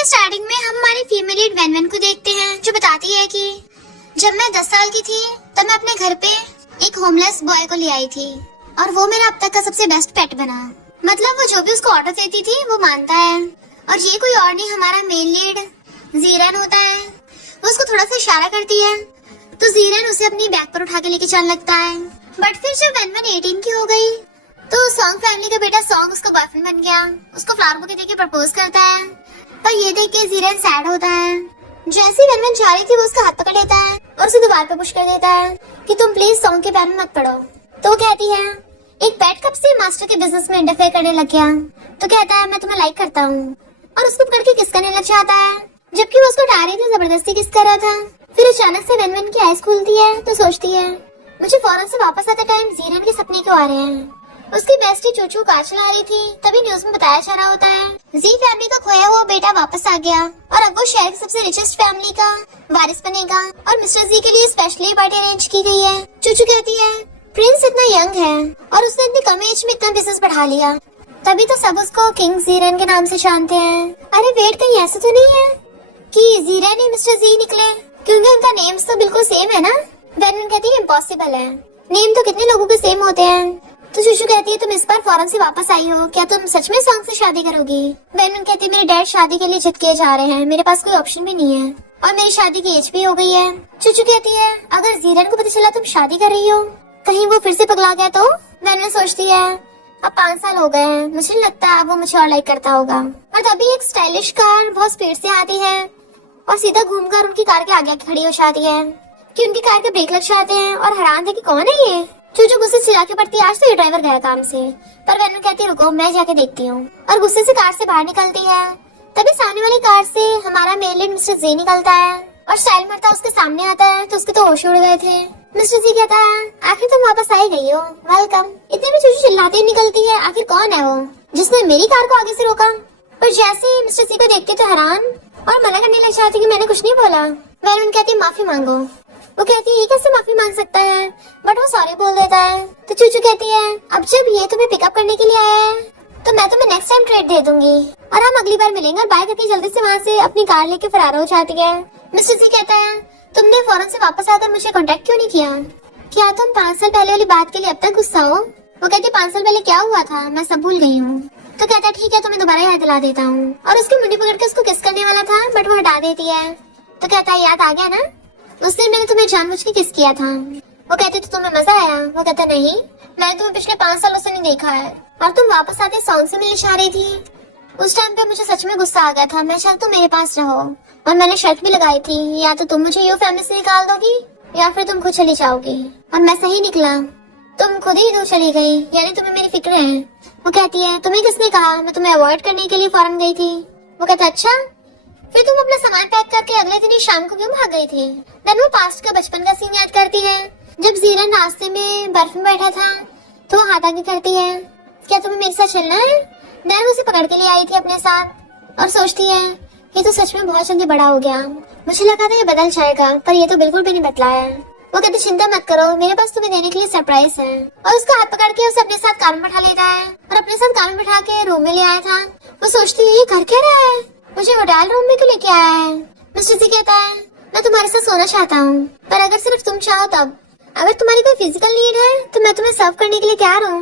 के स्टार्टिंग में हम हमारी फीमेल लीड वैन को देखते हैं, जो बताती है कि जब मैं 10 साल की थी तब मैं अपने घर पे एक होमलेस बॉय को ले आई थी और वो मेरा अब तक का सबसे बेस्ट पेट बना। मतलब वो जो भी उसको ऑर्डर देती थी वो मानता है। और ये कोई और नहीं, हमारा मेन लीड जीरन होता है। वो उसको थोड़ा सा इशारा करती है तो जीरन उसे अपनी बैग पर उठा के लेके चलने लगता है। बट फिर जब वैन 18 की हो गई तो सॉन्ग फैमिली का बेटा सॉन्ग उसका बॉयफ्रेंड बन गया। उसको फ्लावर बुके देके प्रपोज करता है, पर ये देख के जीरन सैड होता है। जैसे वैन जा रही थी वो उसका हाथ पकड़ लेता है और उसे दीवार पे पुश कर देता है कि तुम प्लीज सॉन्ग के पैर में मत पड़ो। तो वो कहती है एक पेट कब से मास्टर के बिजनेस में इंटरफेयर करने लग गया। तो कहता है मैं तुम्हें लाइक करता हूँ और उसको पकड़ के किस करने लग जाता है, जबकि वो उसको उठा रही थी, जबरदस्ती किस कर रहा था। फिर अचानक से वैन की आईज खुलती है तो सोचती है मुझे फौरन से वापस आते टाइम जीरन के सपने क्यों आ रहे हैं। उसकी बेस्टी चूचू कार चला रही थी, तभी न्यूज में बताया जा रहा होता है जी फैमिली का खोया हुआ बेटा वापस आ गया और अब वो शहर की सबसे रिचेस्ट फैमिली का वारिस बनेगा और मिस्टर जी के लिए स्पेशली पार्टी अरेंज की गई है। चूचू कहती है प्रिंस इतना यंग है और उसने इतनी कम एज में इतना बिजनेस बढ़ा लिया, तभी तो सब उसको किंग जीरन के नाम से जानते हैं। अरे वेट, कहीं ऐसा तो नहीं है कि जीरन ही मिस्टर जी निकले, क्योंकि उनका नेम्स तो बिल्कुल सेम है ना। वैन कहती है इम्पॉसिबल है, नेम तो कितने लोगों के सेम होते हैं। तो चूचू कहती है तुम इस बार फौरन से वापस आई हो, क्या तुम सच में सॉन्ग से शादी करोगी। वैन कहती है मेरे डैड शादी के लिए जिद किए जा रहे हैं, मेरे पास कोई ऑप्शन भी नहीं है और मेरी शादी की एज भी हो गई है। चूचू कहती है अगर जीरन को पता चला तुम शादी कर रही हो, कहीं वो फिर से पगला गया तो। वैन सोचती है अब 5 साल हो गए हैं, मुझे नहीं लगता अब वो मुझे और लाइक करता होगा। और तभी एक स्टाइलिश कार बहुत स्पीड से आती है और सीधा घूमकर उनकी कार के आगे खड़ी हो जाती है कि उनकी कार के ब्रेक लग जाते हैं और हैरान थे कि कौन है ये। चूचू गुस्से से चिल्ला के पड़ती है आज तो ये ड्राइवर गया काम से, पर वैन कहती है रुको मैं जाके देखती हूँ और गुस्से से कार से बाहर निकलती है। तभी सामने वाली कार से हमारा मेन लीड मिस्टर जी निकलता है और स्टाइल मारता उसके सामने आता है तो उसके तो होश उड़ गए थे। मिस्टर जी कहता है आखिर तुम वापस आई गई हो, वेलकम। इतने में चूचू चिल्लाती निकलती है आखिर कौन है वो जिसने मेरी कार को आगे से रोका। पर जैसे ही मिस्टर जी को देखते तो हैरान और मना करने लग जाती कि मैंने कुछ नहीं बोला। वैन कहती माफी मांगो। वो कहती है ये कैसे माफी मांग सकता है, बट वो सॉरी बोल देता है। तो चूचू कहती है अब जब ये तुम्हें पिकअप करने के लिए आया है तो मैं तुम्हें नेक्स्ट टाइम ट्रीट दे दूंगी और हम अगली बार मिलेंगे। और बाय करके जल्दी से वहाँ से अपनी कार लेके फरार हो जाती है। मिस्टर जी कहता है तुमने फौरन से वापस आकर मुझे कांटेक्ट क्यों नहीं किया, क्या तुम 5 साल पहले वाली बात के लिए अब तक गुस्सा हो। वो कहती है 5 साल पहले क्या हुआ था मैं सब भूल गई हूँ। तो कहता है ठीक है तुम्हें दोबारा याद दिला देता हूँ और उसकी मुंडी पकड़ के उसको किस करने वाला था, बट वो हटा देती है। तो कहता है याद आ गया ना, उस दिन मैंने तुम्हें जानबूझ के किस किया था। वो कहते तो तुम्हें मजा आया। वो कहता नहीं, मैंने तुम्हें पिछले 5 सालों से नहीं देखा है और तुम वापस आते सॉन्ग से मिलने जा रही थी। उस टाइम पे मुझे सच में गुस्सा आ गया था, मैं चाहती तुम मेरे पास रहो और मैंने शर्त भी लगाई थी या तो तुम मुझे यू फैमिली से निकाल दोगी या फिर तुम खुद चली जाओगी। और मैं सही निकला, तुम खुद ही दूर चली गई, यानी तुम्हें मेरी फिक्र है। वो कहती है तुम्हें किसने कहा, मैं तुम्हें अवॉइड करने के लिए फौरन गई थी। वो कहता अच्छा, फिर तुम अपना सामान पैक करके अगले दिन ही शाम को क्यों भाग गई थी। देन वो पास्ट का बचपन का सीन याद करती है जब जीरन रास्ते में बर्फ में बैठा था तो वो हाथ आगे करती है क्या तुम्हें मेरे साथ चलना है। देन उसे पकड़ के ले आई थी अपने साथ और सोचती है ये तो सच में बहुत जल्दी बड़ा हो गया, मुझे लगा था ये बदल जाएगा पर ये तो बिल्कुल भी नहीं बदला है। वो कहती चिंता मत करो, मेरे पास तुम्हें देने के लिए सरप्राइज है। और उसका हाथ पकड़ के उसे अपने साथ कार में बैठा लेता है और अपने साथ कार में बैठा के रूम में ले आया था। वो सोचती है ये घर क्या रहा है, मुझे होटल रूम में क्यों लेके आया है। मिस्टर जी कहता है मैं तुम्हारे साथ सोना चाहता हूँ, पर अगर सिर्फ तुम चाहो तब। अगर तुम्हारी कोई फिजिकल नीड है तो मैं तुम्हें सर्व करने के लिए तैयार हूँ।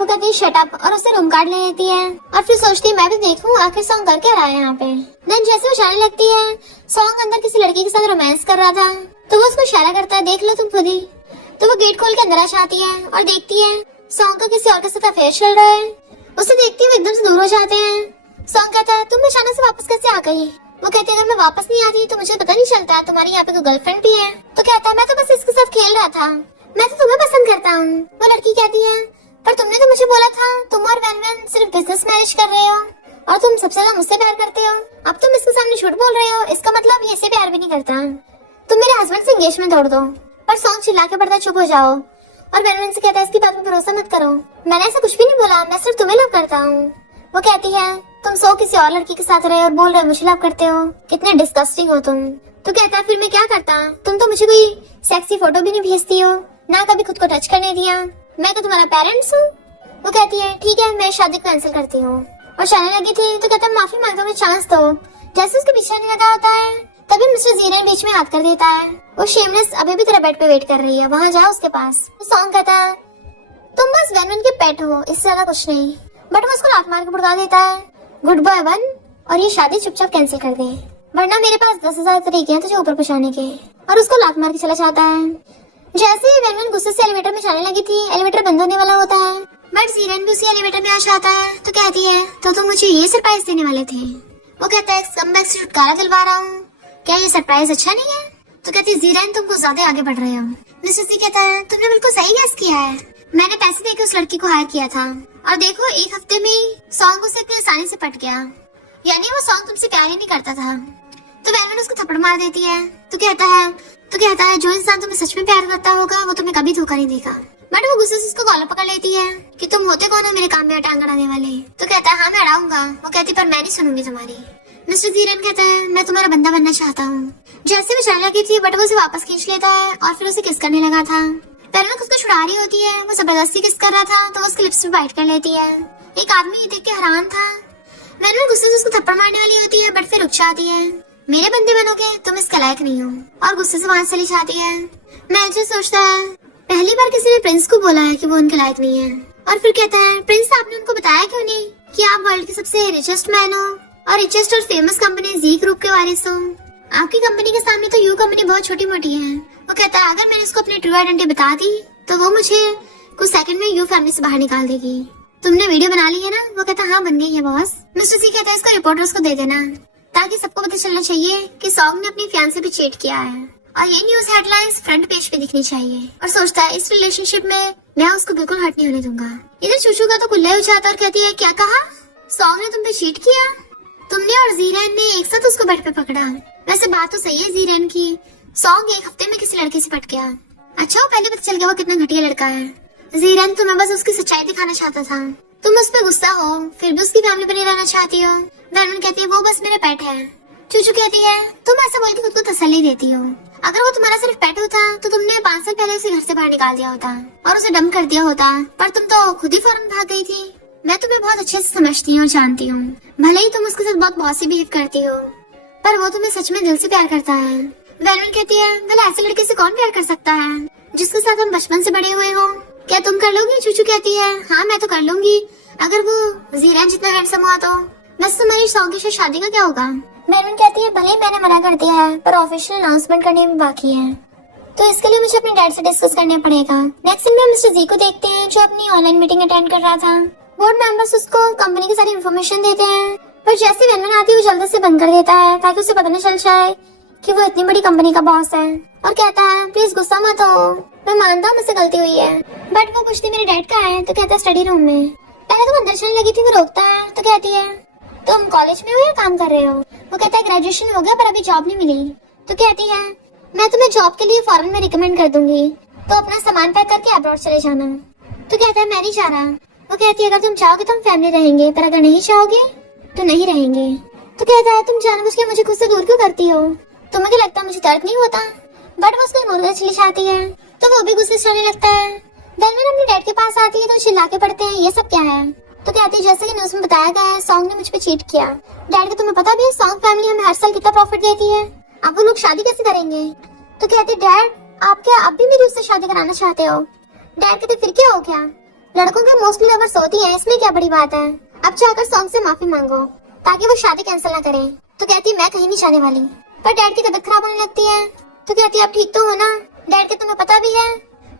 वो कहती है शट अप और उससे रूम कार्ड ले लेती है और फिर सोचती है मैं भी देखूं आखिर सॉन्ग कर क्या रहा है यहाँ पे। देन जैसे वो जाने लगती है सॉन्ग अंदर किसी लड़की के साथ रोमांस कर रहा था तो वो उसको इशारा करता है देख लो तुम खुद ही। तो वो गेट खोल के अंदर आ जाती है और देखती है सॉन्ग का किसी और के साथ अफेयर चल रहा है। उसे देखती है वो एकदम से दूर हो जाते हैं। सॉन्ग कहता है तुम अचानक से वापस कैसे आ गई। वो कहती है अगर मैं वापस नहीं आती तो मुझे पता नहीं चलता तुम्हारी यहाँ पे कोई गर्लफ्रेंड भी है। तो कहता है मैं तो बस इसके साथ खेल रहा था, मैं तो तुम्हें पसंद करता हूँ। वो लड़की कहती है पर तुमने तो मुझे बोला था तुम और वैन सिर्फ बिजनेस मैरिज कर रहे हो और तुम सबसे ज्यादा मुझसे प्यार करते हो। अब तुम इसके सामने झूठ बोल रहे हो, इसका मतलब ये से प्यार भी नहीं करता। तुम मेरे हस्बैंड से एंगेजमेंट तोड़ दो। पर सॉन्ग चिल्ला के पड़ता चुप हो जाओ और वैन से कहता है इसकी बात पे भरोसा मत करो, मैंने ऐसा कुछ भी नहीं बोला, मैं सिर्फ तुम्हें लव करता हूँ। वो कहती है तुम सो किसी और लड़की के साथ रहे और बोल रहे हो मुझे लव करते हो, कितने डिस्गस्टिंग हो तुम। तो कहता है फिर मैं क्या करता, तुम तो मुझे कोई सेक्सी फोटो भी नहीं भेजती हो, ना कभी खुद को टच करने दिया, मैं तो तुम्हारा पेरेंट्स हूँ। वो कहती है ठीक है मैं शादी कैंसिल करती हूँ और जाने लगी थी। तो कहता माफी मांगता हूँ चांस दो, जैसे उसके पीछे आने लगा होता है तभी मिस्टर जीरन बीच में हाथ कर देता है। वो शेमलेस अभी भी तेरा बेड पे वेट कर रही है, वहाँ जाओ उसके पास। सॉन्ग कहता है तुम बस वैन के पेट हो, इससे ज्यादा कुछ नहीं। बट वो उसको लात मार के भड़का देता है। गुड बॉय वन, और ये शादी चुपचाप कैंसिल कर दे, वरना मेरे पास 10,000 तरीके हैं तुझे ऊपर पहुंचाने के। और उसको लात मार के चला जाता है। जैसे ही वैन गुस्से से एलिवेटर में जाने लगी थी, एलिवेटर बंद होने वाला होता है। बट जीरन भी उसी एलिवेटर में आ जाता है तो कहती है तो तुम मुझे ये सरप्राइज देने वाले थे। वो कहता है स्कमबैग से छुटकारा दिलवा रहा हूँ, क्या ये सरप्राइज अच्छा नहीं है? तो कहती है जीरन तुम कुछ ज्यादा आगे बढ़ रहे हो। मिस्टर सी कहता है तुमने बिल्कुल सही गेस किया है, मैंने पैसे देके उस लड़की को हायर किया था और देखो एक हफ्ते में ही सॉन्ग उससे इतनी आसानी से पट गया, यानी वो सॉन्ग तुमसे प्यार ही नहीं करता था। तो वैन उसको थप्पड़ मार देती है। तो कहता है जो इंसान तुम्हें सच में प्यार करता होगा वो तुम्हें कभी धोखा नहीं देगा। बट वो गुस्से से उसको कॉलर पकड़ लेती है कि तुम होते कौन हो मेरे काम में टांग अड़ाने वाले। तो कहता है हाँ मैं अड़ाऊंगा। वो कहती पर मैं नहीं सुनूंगी तुम्हारी। मिस्टर जीरन कहता है मैं तुम्हारा बंदा बनना चाहता हूँ। जैसे वो चलने लगी थी बट वो उसे वापस खींच लेता है और फिर उसे किस करने लगा था। पहले उसको छुड़ा रही होती है, वो जबरदस्ती किस कर रहा था तो वो उसके लिप्स पे बाइट कर लेती है। एक आदमी ये देख के हैरान था। वैन गुस्से से उसको थप्पड़ मारने वाली होती है बट फिर रुक जाती है। मेरे बंदे बनोगे, तुम इसके लायक नहीं हो, और गुस्से से वहां चली जाती है। मैनेजर सोचता है पहली बार किसी ने प्रिंस को बोला है कि वो उनके लायक नहीं है। और फिर कहता है प्रिंस आपने उनको बताया क्यों नहीं कि आप वर्ल्ड के सबसे रिचेस्ट मैन हो और रिचेस्ट और फेमस कंपनी जी ग्रुप के वारिस हो। आपकी कंपनी के सामने तो यू कंपनी बहुत छोटी मोटी है। वो कहता है अगर मैंने उसको अपनी ट्रू आइडेंटिटी बता दी तो वो मुझे कुछ सेकंड में यू फैमिली से बाहर निकाल देगी। तुमने वीडियो बना ली है ना? वो कहता है हाँ बन गई है बॉस। मिस्टर सी कहता है इसको रिपोर्टर्स को दे देना ताकि सबको पता चलना चाहिए कि सॉन्ग ने अपनी फियांसे पे चीट किया है, और ये न्यूज हेडलाइंस फ्रंट पेज पे दिखनी चाहिए। और सोचता है इस रिलेशनशिप में मैं उसको बिल्कुल हर्ट नहीं होने दूंगा। इधर चूचू का तो कुल्ला ही उछाता और कहती है क्या कहा? सॉन्ग ने तुम पे चीट किया? तुमने और जीरन ने एक साथ उसको बेड पे पकड़ा। वैसे बात तो सही है जीरन की, सॉन्ग एक हफ्ते में किसी लड़के से पट गया। अच्छा वो पहले पता चल गया वो कितना घटिया लड़का है। जीरन तुम्हें बस उसकी सच्चाई दिखाना चाहता था, तुम उस पर गुस्सा हो फिर भी उसकी फैमिली बनी रहना चाहती हो। वैन कहती है वो बस मेरे पेट है। चूचू कहती है तुम ऐसा बोल के खुद को तसल्ली देती हो, अगर वो तुम्हारा सिर्फ पेट होता तो तुमने 5 साल पहले उसे घर से बाहर निकाल दिया होता और उसे डंप कर दिया होता, पर तुम तो खुद ही फौरन भाग गई थी। मैं तुम्हें बहुत अच्छे से समझती हूँ और जानती हूँ, भले ही तुम उसके साथ बहुत बॉसी बिहेव करती हो, पर वो तुम्हें सच में दिल से प्यार करता है। वैन कहती है भला ऐसे लड़के से कौन प्यार कर सकता है जिसके साथ हम बचपन से बड़े हुए हो, क्या तुम कर लोगी? चूचू कहती है हाँ मैं तो कर लूंगी, अगर वो जीरन जितना हैंडसम हुआ तो। बस तुम्हारी सॉन्ग से शादी का क्या होगा? वैन कहती है भले मैंने मना कर दिया है पर ऑफिशियल अनाउंसमेंट करने में बाकी है, तो इसके लिए मुझे अपने डैड से डिस्कस करना पड़ेगा। नेक्स्ट सीन में मिस्टर जी को देखते हैं जो अपनी ऑनलाइन मीटिंग अटेंड कर रहा था। बोर्ड मेंबर्स उसको कंपनी की सारी इन्फॉर्मेशन देते हैं, पर जैसे वैन आती है वो जल्दी से बंद कर देता है ताकि उसे पता न चल जाए कि वो इतनी बड़ी कंपनी का बॉस है, और कहता है प्लीज गुस्सा मत हो, मैं मानता हूँ मुझसे गलती हुई है। बट वो पूछती मेरे डैड कहाँ है? तो कहता है स्टडी रूम में। पहले तो अंदर चलने लगी थी, वो रोकता है तो कहती है तुम कॉलेज में हो या काम कर रहे हो? वो कहता है ग्रेजुएशन हो गया पर अभी जॉब नहीं मिली। तो कहती है मैं तुम्हें जॉब के लिए फॉरेन में रिकमेंड कर दूंगी, तो अपना सामान पैक करके अब्रॉड चले जाना। तो कहता है मैं नहीं जा रहा। वो कहती है अगर तुम चाहोगे तो हम फैमिली रहेंगे, पर अगर नहीं चाहोगे तो नहीं रहेंगे। तो कहता है तुम जानबूझ के मुझे खुद से दूर क्यों करती हो? तुम्हें क्या लगता है मुझे दर्द नहीं होता? बट वो उसको इग्नोर कर चली जाती है तो वो भी गुस्से से चलने लगता है। वैन अपने डैड के पास आती है तो चिल्ला के पड़ते हैं ये सब क्या है? तो कहती है जैसे कि न्यूज में बताया गया है सॉन्ग ने मुझ पे चीट किया। डैड को तुम्हें पता भी है सॉन्ग फैमिली हमें हर साल कितना प्रॉफिट देती है, अब वो लोग शादी कैसे करेंगे? तो कहती डैड आप क्या अब भी मेरी उससे शादी कराना चाहते हो? डैड कहते फिर क्या हो गया, लड़कों के मोस्टली लवर्स होती है, इसमें क्या बड़ी बात है, अब जाकर सॉन्ग से माफी मांगो ताकि वो शादी कैंसिल ना करे। तो कहती मैं कहीं नहीं जाने वाली। पर डैड की तबीयत खराब होने लगती है तो कहती है आप ठीक तो हो ना? डैड के तुम्हें पता भी है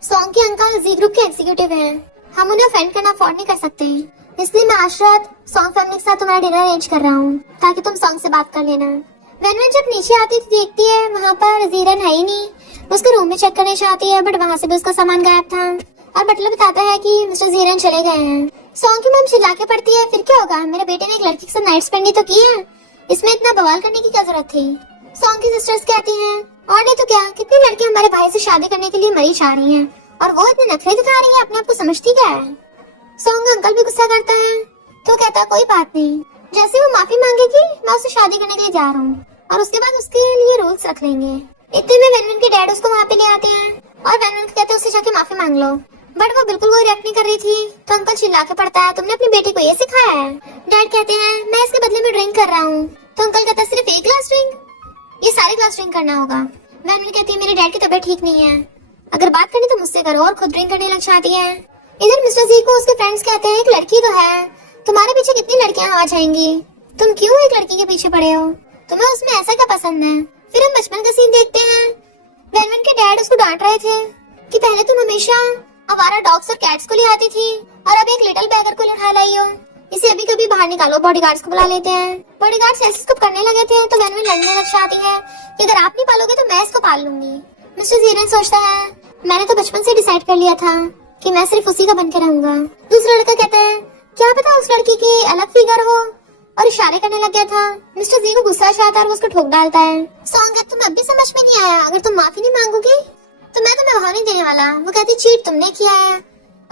सॉन्ग के अंकल जी ग्रुप के एग्जीक्यूटिव हैं, हम उन्हें ऑफेंड करना अफोर्ड नहीं कर सकते, इसलिए मैं आज रात सॉन्ग फैमिली के साथ तुम्हारा डिनर अरेंज कर रहा हूँ ताकि तुम सॉन्ग से बात कर लेना। वैन जब नीचे आती तो देखती है वहाँ पर जीरन है ही नहीं। उसके रूम में चेक करने चाहती है बट वहाँ से भी उसका सामान गायब था, और बटलर बताता है कि मिस्टर जीरन चले गए हैं। सॉन्ग की मॉम चिल्ला के पड़ती है फिर क्या होगा, मेरे बेटे ने एक लड़की के साथ नाइट स्पेंड ही तो की है, इसमें इतना बवाल करने की क्या जरूरत थी? सॉन्ग की सिस्टर्स कहती हैं और नहीं तो क्या, कितनी लड़कियां हमारे भाई से शादी करने के लिए मरी जा रही हैं और वो इतने नखरे दिखा रही है, अपने आप को समझती क्या है? सॉन्ग अंकल भी गुस्सा करता है तो कहता है कोई बात नहीं, जैसे वो माफी मांगेगी मैं उससे शादी करने के लिए तैयार हूँ और उसके बाद उसके लिए रूल्स रख लेंगे। इतने में वैन के डैड उसको वहाँ पे ले आते हैं और वैन कहते हैं उससे जाके माफी मांग लो, बट वो बिल्कुल कोई रिएक्ट नहीं कर रही थी। तो अंकल चिल्ला के पड़ता है तुमने अपनी बेटी को ये सिखाया है? डैड कहते हैं मैं इसके बदले में ड्रिंक कर रहा हूँ, तो अंकल कहता है सिर्फ एक ग्लास ड्रिंक, ये सारे ग्लास ड्रिंक करना होगा। वैनवन कहती है मेरे डैड की तबीयत ठीक नहीं है, अगर बात करनी तो मुझसे करो, और खुद ड्रिंक करने लग जाती है। इधर मिस्टर जी को उसके फ्रेंड्स कहते हैं एक लड़की तो है, तुम्हारे पीछे कितनी लड़कियां आ जाएंगी, तुम क्यों एक लड़की के पीछे पड़े हो, तुम्हें उसमें ऐसा क्या पसंद है। फिर हम बचपन का सीन देखते हैं। वैनवन के डैड उसको डांट रहे थे कि पहले तुम हमेशा आवारा डॉग्स और कैट्स को ले आती थी और अब एक लिटिल बैगर को उठा लाई हो, इसे अभी कभी बाहर निकालो, बॉडीगार्ड्स को बुला लेते हैं। बॉडीगार्ड्स ऐसे सब करने लगे थे तो वैनवन लड़ने लग जाती है कि अगर आप नहीं पालोगे तो मैं इसको पाल लूंगी। मिस्टर जीरन सोचता है मैंने तो बचपन से डिसाइड कर लिया था कि मैं सिर्फ उसी का बन के रहूंगा। दूसरा लड़का कहता है क्या पता उस लड़की की अलग फिगर हो, और इशारे करने लग गया था। मिस्टर जी को गुस्सा आता है और वो उसको ठोक डालता है। सॉन्ग है तुम्हें अब भी समझ में नहीं आया, अगर तुम माफी नहीं मांगोगी तो मैं तुम्हें वहां नहीं देने वाला। वो कहती चीट तुमने किया है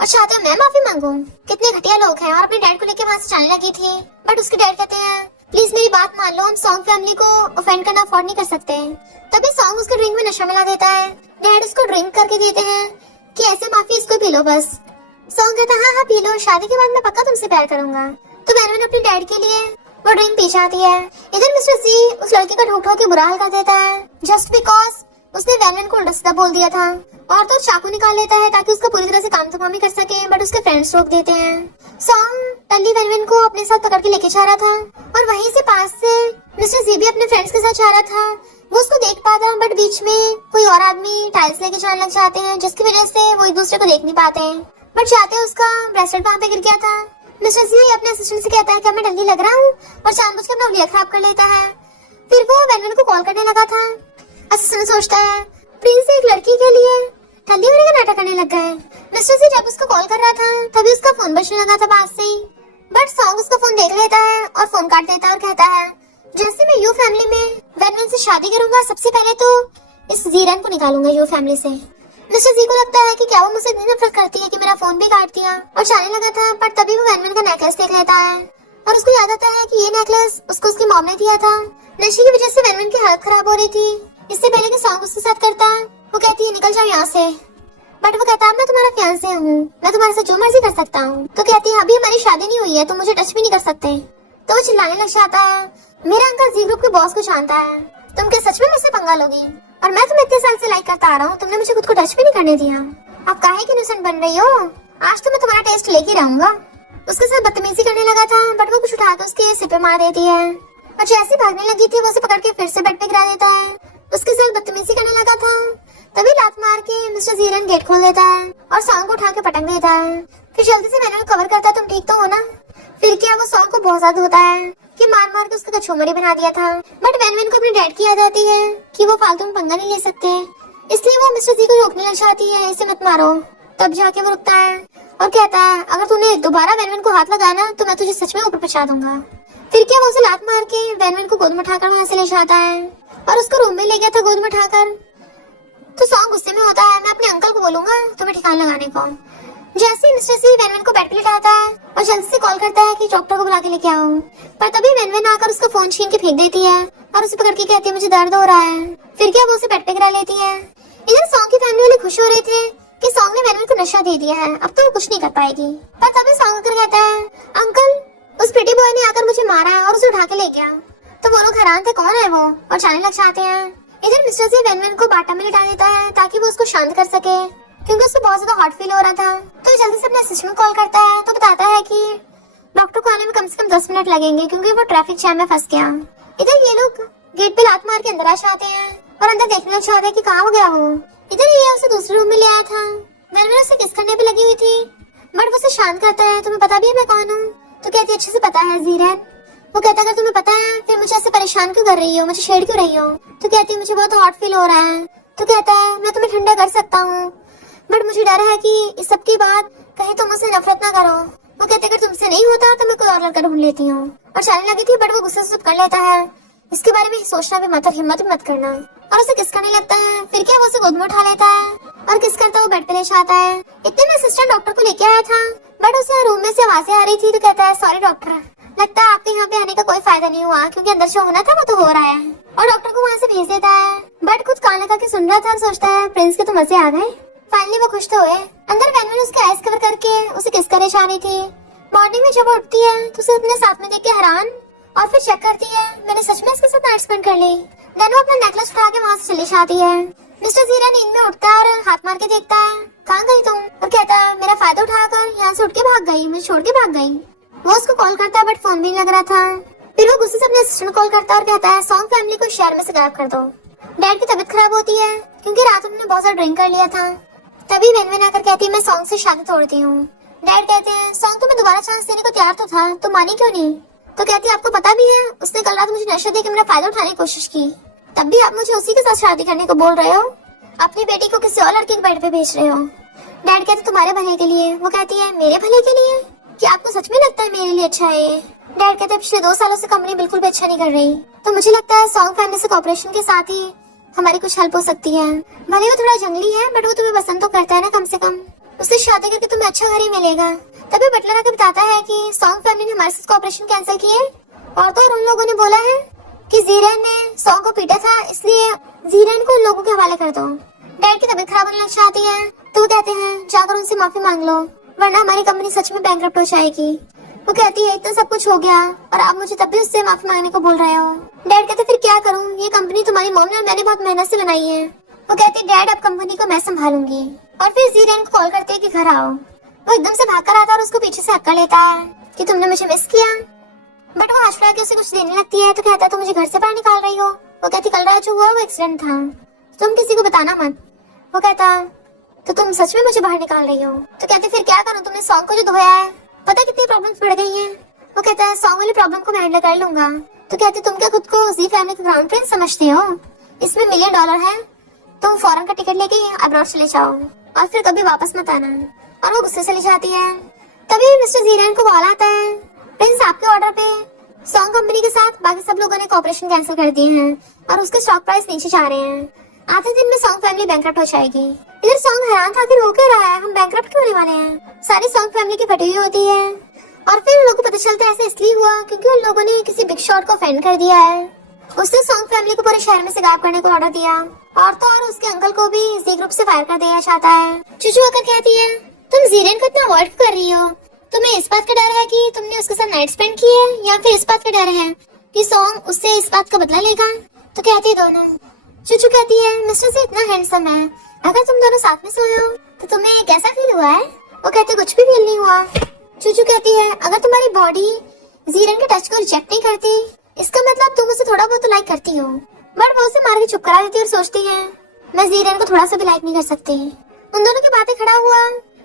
और चाहते हो मैं माफी मांगू। कितने घटिया लोग हैं, और अपने डैड को लेके वहां से जाने लगी थी, बट उसके डैड कहते हैं प्लीज मेरी बात मान लो, हम सॉन्ग फैमिली को ऑफेंड करना अफोर्ड नहीं कर सकते। तभी सॉन्ग उसको ड्रिंक में नशा मिला देता है। डैड उसको ड्रिंक करके देते हैं कि ऐसे माफी इसको पी लो बस। सॉन्ग कहता है हाँ पी लो, शादी के बाद मैं पक्का तुमसे प्यार करूंगा। तो वैनवन अपने डैड के लिए वो ड्रिंक पी जाती है। इधर मिस्टर सी उस लड़की का ठोक ठोक के बुरा हाल कर देता है जस्ट बिकॉज उसने वैनवन को उल्टा सीधा बोल दिया था, और तो चाकू निकाल लेता है ताकि उसका पूरी तरह से काम तमाम कर सके, बट उसके फ्रेंड्स रोक देते हैं। सॉन्ग टल्ली वैनवन को अपने साथ पकड़ के लेके जा रहा था और वहीं से पास से मिस्टर जी भी अपने फ्रेंड्स के साथ जा रहा था। वो उसको देख पाता बट बीच में कोई और आदमी टाइल्स लेके जाने लग जाते हैं, जिसकी वजह से वो एक दूसरे को देख नहीं पाते। बट जाते उसका ब्रेसलेट वहाँ पे गिर गया था। मिस्टर जी अपने असिस्टेंट से कहता है कि मैं डल्ली लग रहा हूँ, और जानबूझ के अपना हुलिया खराब कर लेता है। फिर वो वैनवन को कॉल करने लगा था। असिस्टेंट सोचता है प्रिंस एक लड़की के लिए ठल्ली होने का नाटक करने लग गए। मिस्टर जी जब उसको कॉल कर रहा था तभी उसका फोन बजने लगा था पास से ही, बट सॉन्ग उसका फोन देख लेता है और फोन काट देता है और कहता है जैसे मैं यू फैमिली में वैनवन से शादी करूंगा सबसे पहले तो इस जीरन को निकालूंगा यू फैमिली से। मिस्टर जी को लगता है कि क्या वो मुझसे इतनी नफरत करती है कि मेरा फोन भी काट दिया, और जाने लगा था। पर तभी वो वैनवन का नेकलेस देख लेता है और उसको याद आता है कि ये नेकलेस उसको उसकी मॉम ने दिया था। नशे की वजह से वैनवन की हालत खराब हो रही थी। इससे पहले कि सॉन्ग उसके साथ करता वो कहती है निकल जाओ यहाँ से, बट वो कहता है मैं तुम्हारा फियांसे हूँ, मैं तुम्हारे साथ जो मर्जी कर सकता हूँ। तो कहती है अभी हमारी शादी नहीं हुई है, तुम मुझे टच भी नहीं कर सकते। तो वो चिल्लाने लग जाता है मेरा अंकल जी ग्रुप के बॉस को जानता है, तुम क्या सच में मुझसे पंगा लोगी, और मैं तुम्हें इतने साल से लाइक करता आ रहा हूँ, तुमने मुझे खुद को टच भी नहीं करने दिया, आप काहे की नुकसान बन रही हो, आज तो मैं तुम्हारा टेस्ट लेके रहूंगा। उसके साथ बदतमीजी करने लगा था बट वो कुछ उठाकर उसके सिर पे मार देती है, और जैसे भागने लगी थी वो उसे पकड़ के फिर से बेड पे गिरा देता है। उसके साथ बदतमीजी करने लगा था तभी लात मार के मिस्टर जीरन गेट खोल देता है और सॉन्ग को उठा के पटक देता है। फिर जल्दी से वैनवन को कवर करता है तुम ठीक तो हो ना। फिर क्या वो सॉन्ग को बहुत ज्यादा होता है कि मार मार के उसका कचूमरी बना दिया था, बट वैनवन को अपने डैड की याद आती है कि वो फालतू में पंगा नहीं ले सकते, इसलिए वो मिस्टर जी को रोकने लग जाती है इसे मत मारो। तब जाके वो रुकता है और कहता है अगर तूने दोबारा वैनवन को हाथ लगाना तो मैं तुझे सच में ऊपर पहुंचा दूंगा। फिर क्या वो उसे लात मार के वैनवन को गोद में उठाकर वहाँ से ले जाता है और उसको रूम में ले गया था गोद में उठाकर। तो सॉन्ग गुस्से में होता है मैं अपने अंकल को बोलूंगा तुम्हें ठिकाना लगाने को। जैसे ही मिस्टर सी वैनवन को बेड पे लिटाता है और जल्दी से कॉल करता है कि डॉक्टर को बुला के लेके आओ, पर तभी वैनवन आकर उसका फोन छीन के फेंक देती है और उसे पकड़ के कहती है मुझे दर्द हो रहा है। फिर क्या वो उसे बेड पे गिरा लेती है। इधर सॉन्ग की फैमिली वाले खुश हो रहे थे कि सॉन्ग ने वैनवन को नशा दे दिया है, अब तो वो कुछ नहीं कर पाएगी। पर तभी सॉन्ग आकर कहता है अंकल उस प्रिटी बॉय ने आकर मुझे मारा और उसे उठा के ले गया। तो वो लोग हैरान थे कौन है वो, और जाने लग जाते हैं। इधर मिस्टर जी वैनवन को बाटा में लिटा देता है ताकि वो उसको शांत कर सके, क्योंकि उसको बहुत ज्यादा हॉट फील हो रहा था। तो जल्दी से अपने असिस्टेंट को कॉल करता है तो बताता है कि डॉक्टर को आने में कम से कम 10 मिनट लगेंगे क्योंकि वो ट्रैफिक जैम में फंस गया। इधर ये लोग गेट पे लात मार के अंदर आ जाते हैं और अंदर देखने लग जाते हैं कि कहाँ हो गया वो। इधर ये उसे दूसरे रूम में ले आया था। वैनवन उसे किस करने पे लगी हुई थी, बट वो उसे शांत करता है तुम्हें पता भी है मैं कौन हूँ। तो कहती अच्छे से पता है जीरन। वो कहता अगर तुम्हें पता है फिर मुझे ऐसे परेशान क्यों कर रही हो, मुझे छेड़ क्यों रही हो। तो कहती मुझे बहुत हॉट फील हो रहा है। तो कहता है मैं तुम्हें ठंडा कर सकता हूँ, बट मुझे डर है कि इस सब के बाद कहीं तुम मुझसे नफरत ना करो। वो कहते अगर तुमसे नहीं होता तो मैं कोई और लड़का ढूंढ लेती हूँ, और चलने लगी थी बट वो गुस्से से कर लेता है। इसके बारे में सोचना भी मत और हिम्मत भी मत करना, और उसे किस करने लगता है। फिर क्या वो उसे गोद में उठा लेता है और किस करता वो बेड पे ले जाता है। इतने में असिस्टेंट डॉक्टर को लेके आया था बट उसे रूम में से आवाजें आ रही थी। तो कहता है सॉरी डॉक्टर, लगता है आपके यहाँ पे आने का कोई फायदा नहीं हुआ क्योंकि अंदर जो होना था वो तो हो रहा है, और डॉक्टर को वहाँ से भेज देता है। बट कुछ कान लगा के सुन रहा था और सोचता है प्रिंस के तो मजे आ गए। फाइनली वो खुश तो हुए। अंदर वैनवन उसके आइस कवर करके उसे किस करे जा रही थी। मॉर्निंग में जब वो उठती है तो उसे अपने साथ में देख के हैरान और फिर चेक करती है मैंने सच में इसके साथ नाइट स्पेंड कर ली। देन वो अपना नेकलेस उठा के वहाँ से चली जाती है। मिस्टर जीरा नींद में उठता है और हाथ मार के देखता है कहाँ गई तुम, और कहता है मेरा फायदा उठाकर यहाँ से उठ के भाग गई, मुझे छोड़ के भाग गई। वो उसको कॉल करता है बट फोन भी नहीं लग रहा था। फिर वो गुस्से से अपने असिस्टेंट कॉल करता है और कहता है सॉन्ग फैमिली को शहर में से गायब कर दो। डैड की तबीयत खराब होती है क्योंकि रात उन्होंने बहुत सारा ड्रिंक कर लिया था। तभी वेनवेन आकर कहती है मैं सॉन्ग से शादी तोड़ती हूँ। डैड कहते हैं सॉन्ग तुम्हें दोबारा चांस देने को तैयार तो था, तो मानी क्यों नहीं? तो कहती है आपको पता भी है उसने कल रात मुझे नशा देकर मेरा फायदा उठाने की कोशिश की, तब भी आप मुझे उसी के साथ शादी करने को बोल रहे हो, अपनी बेटी को किसी और लड़के के बेड पे भेज रहे हो। डैड कहते तुम्हारे भले के लिए। वो कहती है मेरे भले के लिए? क्या आपको सच में लगता है मेरे लिए अच्छा है ये? डैड कहते हैं पिछले 2 सालों से कंपनी बिल्कुल भी अच्छा नहीं कर रही, तो मुझे लगता है सॉन्ग फैमिली से कॉपरेशन के साथ ही हमारी कुछ हेल्प हो सकती है। भले वो थोड़ा जंगली है बट वो तुम्हें पसंद तो करता है ना, कम से कम उससे शादी करके तुम्हें अच्छा घर ही मिलेगा। तभी बटलर आकर बताता है कि सॉन्ग फैमिली ने हमारे साथ कॉपरेशन कैंसिल किए और तो उन लोगों ने बोला है कि जीरन ने सॉन्ग को पीटा था, इसलिए जीरन को उन लोगों के हवाले कर दो। डैड की तबीयत खराब होने लग जाती है तो वो कहते हैं जाकर उनसे माफी मांग लो वरना हमारी कंपनी सच में बैंकरप्ट हो जाएगी। वो कहती है इतना सब कुछ हो गया और आप मुझे तब भी उससे माफी मांगने को बोल रहे हो। डैड कहते फिर क्या करूं, ये कंपनी तुम्हारी मॉम ने और मैंने बहुत मेहनत से बनाई है। वो कहती डैड अब कंपनी को मैं संभालूंगी। और फिर जीरन को कॉल करते है कि घर आओ। वो एकदम से भाग कर आता है और उसको पीछे से हक्का लेता है कि तुमने मुझे मिस किया, बट वो हंस के उसे कुछ देने लगती है तो कहता है तुम मुझे घर से बाहर निकाल रही हो। वो कहती कल रात जो हुआ वो एक्सीडेंट था, तुम किसी को बताना मत। वो कहता तो तुम सच में मुझे बाहर निकाल रही हो? तो कहते फिर क्या करूं, तुमने सॉन्ग को जो धोया है पता कितनी प्रॉब्लम्स बढ़ गई हैं। वो कहता है सॉन्ग वाली प्रॉब्लम को मैं हैंडल कर लूंगा। तो कहते तुम क्या खुद को जी फैमिली का ग्राउंड प्रिंस समझते हो? इसमें $1 मिलियन है, तुम फॉरेन का टिकट लेके अब्रॉड चले जाओ और फिर कभी वापस मत आना। और वो गुस्से से चली जाती है। तभी मिस्टर जीरन को कॉल आता है प्रिंस आपके ऑर्डर पे सॉन्ग कंपनी के साथ बाकी सब लोगों ने कॉपरेशन कैंसिल कर दिए हैं और उसके स्टॉक प्राइस नीचे जा रहे हैं। आधे दिन में सॉन्ग फैमिली बैंकरप्ट हो जाएगी। इधर सॉन्ग हैरान था कि रो क्यों रहा है, हम बैंकरप्ट क्यों होने वाले हैं? सारी सॉन्ग फैमिली की फटी हुई होती है और फिर उन लोगों को पता चलता है ऐसा इसलिए हुआ क्योंकि उन लोगों ने किसी बिग शॉट को ऑफेंड कर दिया है। उसने सॉन्ग फैमिली को पूरे शहर में से गायब करने को ऑर्डर दिया और तो और उसके अंकल को भी जी ग्रुप से फायर कर दिया चाहता है। चुचू आकर कहती है तुम जीरन को इतना अवॉइड कर रही हो, तुम्हें इस बात का डर है कि तुमने उसके साथ नाइट स्पेंड की है या फिर इस बात का डर है कि सॉन्ग उससे इस बात का बदला लेगा? तो कहती है दोनों। चुचू कहती है मिस्टर से इतना हैंडसम है, अगर तुम दोनों साथ में सोए हो तो तुम्हें कैसा फील हुआ है? वो कहते कुछ भी फील नहीं हुआ। चुचू कहती है अगर तुम्हारी बॉडी जीरन के टच को रिजेक्ट नहीं करती इसका मतलब तुम उसे थोड़ा बहुत लाइक करती हो। बट वो उसे मार के चुप करा देती है और सोचती है मैं जीरन को थोड़ा सा भी लाइक नहीं कर सकती। उन दोनों की बातें खड़ा हुआ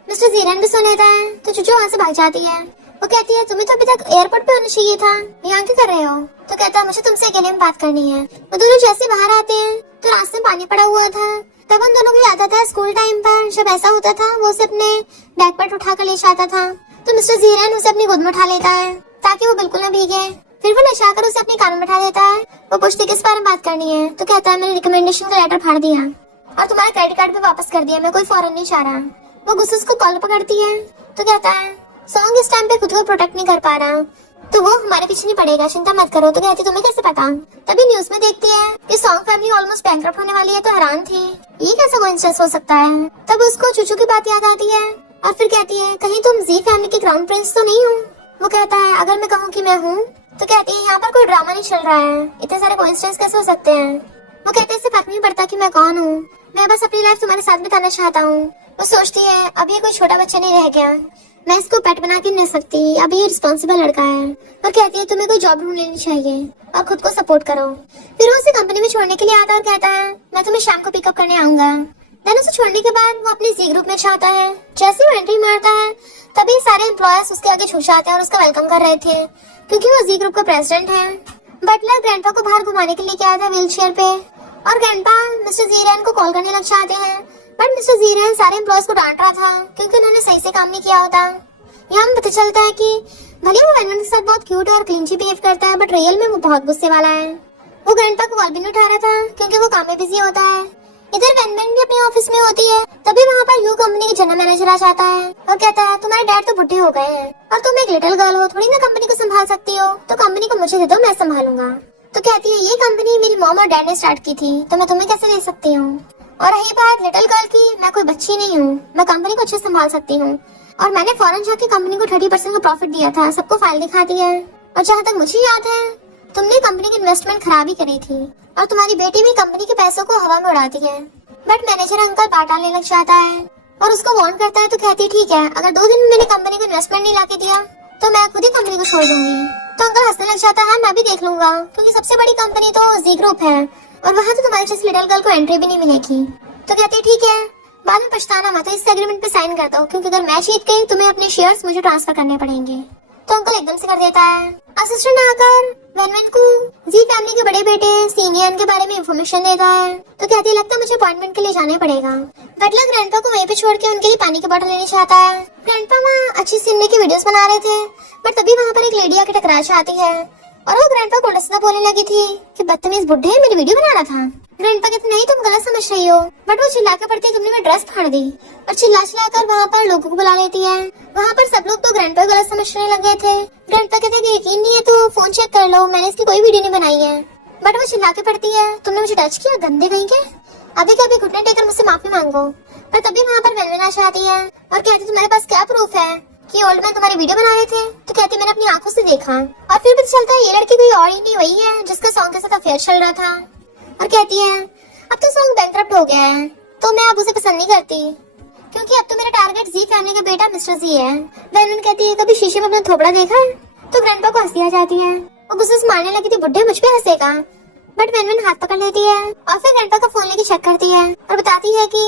मिस्टर जीरन भी सुन लेता है तो चुचू वहाँ से भाग जाती है। वो कहती है तुम्हें तो अभी तक एयरपोर्ट पे होना चाहिए था, यहाँ क्या कर रहे हो? तो कहता है मुझे तुमसे अकेले में बात करनी है। वो दोनों जैसे बाहर आते हैं तो रास्ते में पानी पड़ा हुआ था। तब उन दोनों को याद आता है स्कूल टाइम पर जब ऐसा होता था वो उसे अपने बैग पर उठा कर ले जाता था। तो मिस्टर जीरन उसे अपनी गोद में उठा लेता है ताकि वो बिल्कुल न भीगे। फिर वो नशा कर उसे अपने कान में बैठा देता है। वो पूछती किस बारे में बात करनी है? तो कहता है मैंने रिकमेंडेशन का लेटर फाड़ दिया और तुम्हारा क्रेडिट कार्ड भी वापस कर दिया, मैं कोई फॉरेन नहीं चाह रहा। वो गुस्से को कॉल पकड़ती है तो कहता है सॉन्ग इस टाइम पे खुद को प्रोटेक्ट नहीं कर पा रहा तो वो हमारे पीछे नहीं पड़ेगा, चिंता मत करो। तो कहती तुम्हें कैसे पता? तभी न्यूज में देखती है कि सॉन्ग फैमिली ऑलमोस्ट बैंकरप्ट होने वाली है तो हैरान थी ये कैसा कोइंसिडेंस हो सकता है। तब उसको चुचू की बात याद आती है और फिर कहती है कहीं तुम जी फैमिली के क्राउन प्रिंस तो नहीं हो? वो कहता है अगर मैं कहूँ कि मैं हूँ तो कहती है यहाँ पर कोई ड्रामा नहीं चल रहा है, इतने सारे कोइंसिडेंस कैसे हो सकते हैं? वो कहते हैं इससे फर्क नहीं पड़ता कि मैं कौन हूँ, मैं बस अपनी लाइफ तुम्हारे साथ बिताना चाहता हूँ। वो सोचती है अब ये कोई छोटा बच्चा नहीं रह गया, मैं इसको पेट बना के नहीं सकती, अब ये रिस्पॉन्सिबल लड़का है। और कहती है तुम्हें कोई जॉब ढूंढ लेनी चाहिए और खुद को सपोर्ट करो। फिर वो उसे कंपनी में छोड़ने के लिए आता है और कहता है मैं तुम्हें शाम को पिकअप करने आऊंगा। देन उसे छोड़ने के बाद वो अपने जी ग्रुप में चाहता है। जैसे वो एंट्री मारता है तभी सारे एम्प्लॉयर्स उसके आगे छूट जाते हैं और उसका वेलकम कर रहे थे क्योंकि वो जी ग्रुप का प्रेसिडेंट है। बटलर ग्रैंडपा को बाहर घुमाने के लिए क्या था व्हील चेयर पे और ग्रैंडपा मिस्टर जीरन को कॉल करने लग जाते हैं। बट मिस्टर जीरन सारे एम्प्लॉयज को डांट रहा था क्योंकि उन्होंने सही से काम नहीं किया होता। यहाँ पता चलता है कि भले वो वेनवेन के साथ बहुत क्यूट और क्लीनची बिहेव करता है बट रियल में वो बहुत गुस्से वाला है। वो ग्रैंडपा को कॉल भी नहीं उठा रहा था क्योंकि वो काम में बिजी होता है। इधर वेनवेन भी अपने ऑफिस में होती है तभी वहाँ पर यू कंपनी की जनरल मैनेजर आ जाता है और कहता है तुम्हारे डैड तो बुढ़े हो गए हैं और तुम एक लिटिल गर्ल हो, थोड़ी ना कंपनी को संभाल सकती हो, तो कंपनी को मुझे दे दो, मैं संभालूंगा। तो कहती है ये कंपनी मेरी मॉम और डैड ने स्टार्ट की थी तो मैं तुम्हें कैसे दे सकती हूँ? और रही बात लिटिल गर्ल की, मैं कोई बच्ची नहीं हूँ, मैं कंपनी को अच्छे से संभाल सकती हूँ और मैंने फॉरेन जाके कंपनी को 30% का प्रॉफिट दिया था, सबको फाइल दिखाती है। और जहाँ तक मुझे याद है तुमने कंपनी की इन्वेस्टमेंट खराब ही करी थी और तुम्हारी बेटी भी कंपनी के पैसों को हवा में उड़ाती है। बट मैनेजर अंकल पार्ट डालने लग जाता है और उसको वार्न करता है तो कहती है ठीक है, अगर 2 दिन में मैंने कंपनी को इन्वेस्टमेंट नहीं लाके दिया तो मैं खुद ही कंपनी को छोड़ दूंगी। तो अंकल हंसने लग जाता है, मैं भी देख लूंगा, क्योंकि सबसे बड़ी कंपनी तो जी ग्रुप है और वहाँ तो तुम्हारी जैसी लिटिल गर्ल को एंट्री भी नहीं मिलेगी। तो कहती है ठीक है, बाद में पछताना मत, इस एग्रीमेंट पे साइन कर दो, क्योंकि अगर मैं जीत गई तुम्हें अपने शेयर्स मुझे ट्रांसफर करने पड़ेंगे। तो अंकल एकदम से कर देता है। असिस्टेंट आकर वैनवैन को जी फैमिली के बड़े बेटे सीनियन के बारे में इंफॉर्मेशन देता है। तो कहती है लगता है मुझे अपॉइंटमेंट के लिए जाना पड़ेगा। बटलर ग्रैंडपा को वहीं पे छोड़ के उनके लिए पानी की बोतल लेने चाहता है। ग्रैंडपा वहाँ अच्छी सिनेमा की वीडियोस बना रहे थे, बट तभी वहाँ पर एक लेडी आके टकरा जाती है और वो ग्रैंडपा को उल्टा बोलने लगी थी कि बदतमीज बुड्ढे मेरी वीडियो बना रहा था। ग्रैंडपा कहते नहीं तुम गलत समझ रही हो, बट वो चिल्ला के पड़ती है तुमने मेरी ड्रेस फाड़ दी और चिल्ला कर वहाँ पर लोगों को बुला लेती है। वहाँ पर सब लोग तो ग्रैंडपा को गलत समझने लग गए थे। ग्रैंडपा कहते हैं यकीन नहीं है तो फोन चेक कर लो, मैंने इसकी कोई वीडियो नहीं बनाई है। बट वो चिल्ला के पड़ती है तुमने मुझे टच किया गंदे कहीं के, अभी कभी घुटने टेकर मुझसे माफी मांगो। पर तभी वहाँ पर वैनवैन आ जाती है और कहती तुम्हारे पास क्या प्रूफ है कि ओल्ड मैन तुम्हारी वीडियो बना रहे थे। तो कहती मैंने अपनी आंखों से देखा और फिर पता चलता है ये लड़की कोई और ही नहीं वही है जिसका सॉन्ग के साथ अफेयर चल रहा था। और कहती है अब तो सॉन्ग बैंकरप्ट हो गया है तो मैं अब उसे पसंद नहीं करती, क्योंकि अब तो मेरा टारगेट जी फैमिली का बेटा मिस्टर जी है। वैनवैन कहती है कभी शीशे में अपना थोबड़ा देखा? तो ग्रैंडपा को हंसी आ जाती है, वो गुस्से से मारने लगी थी बुड्ढे मुझ पे हंसेगा। बट वैनवैन हाथ पकड़ लेती है और फिर ग्रैंडपा का फोन लेके चेक करती है और बताती है कि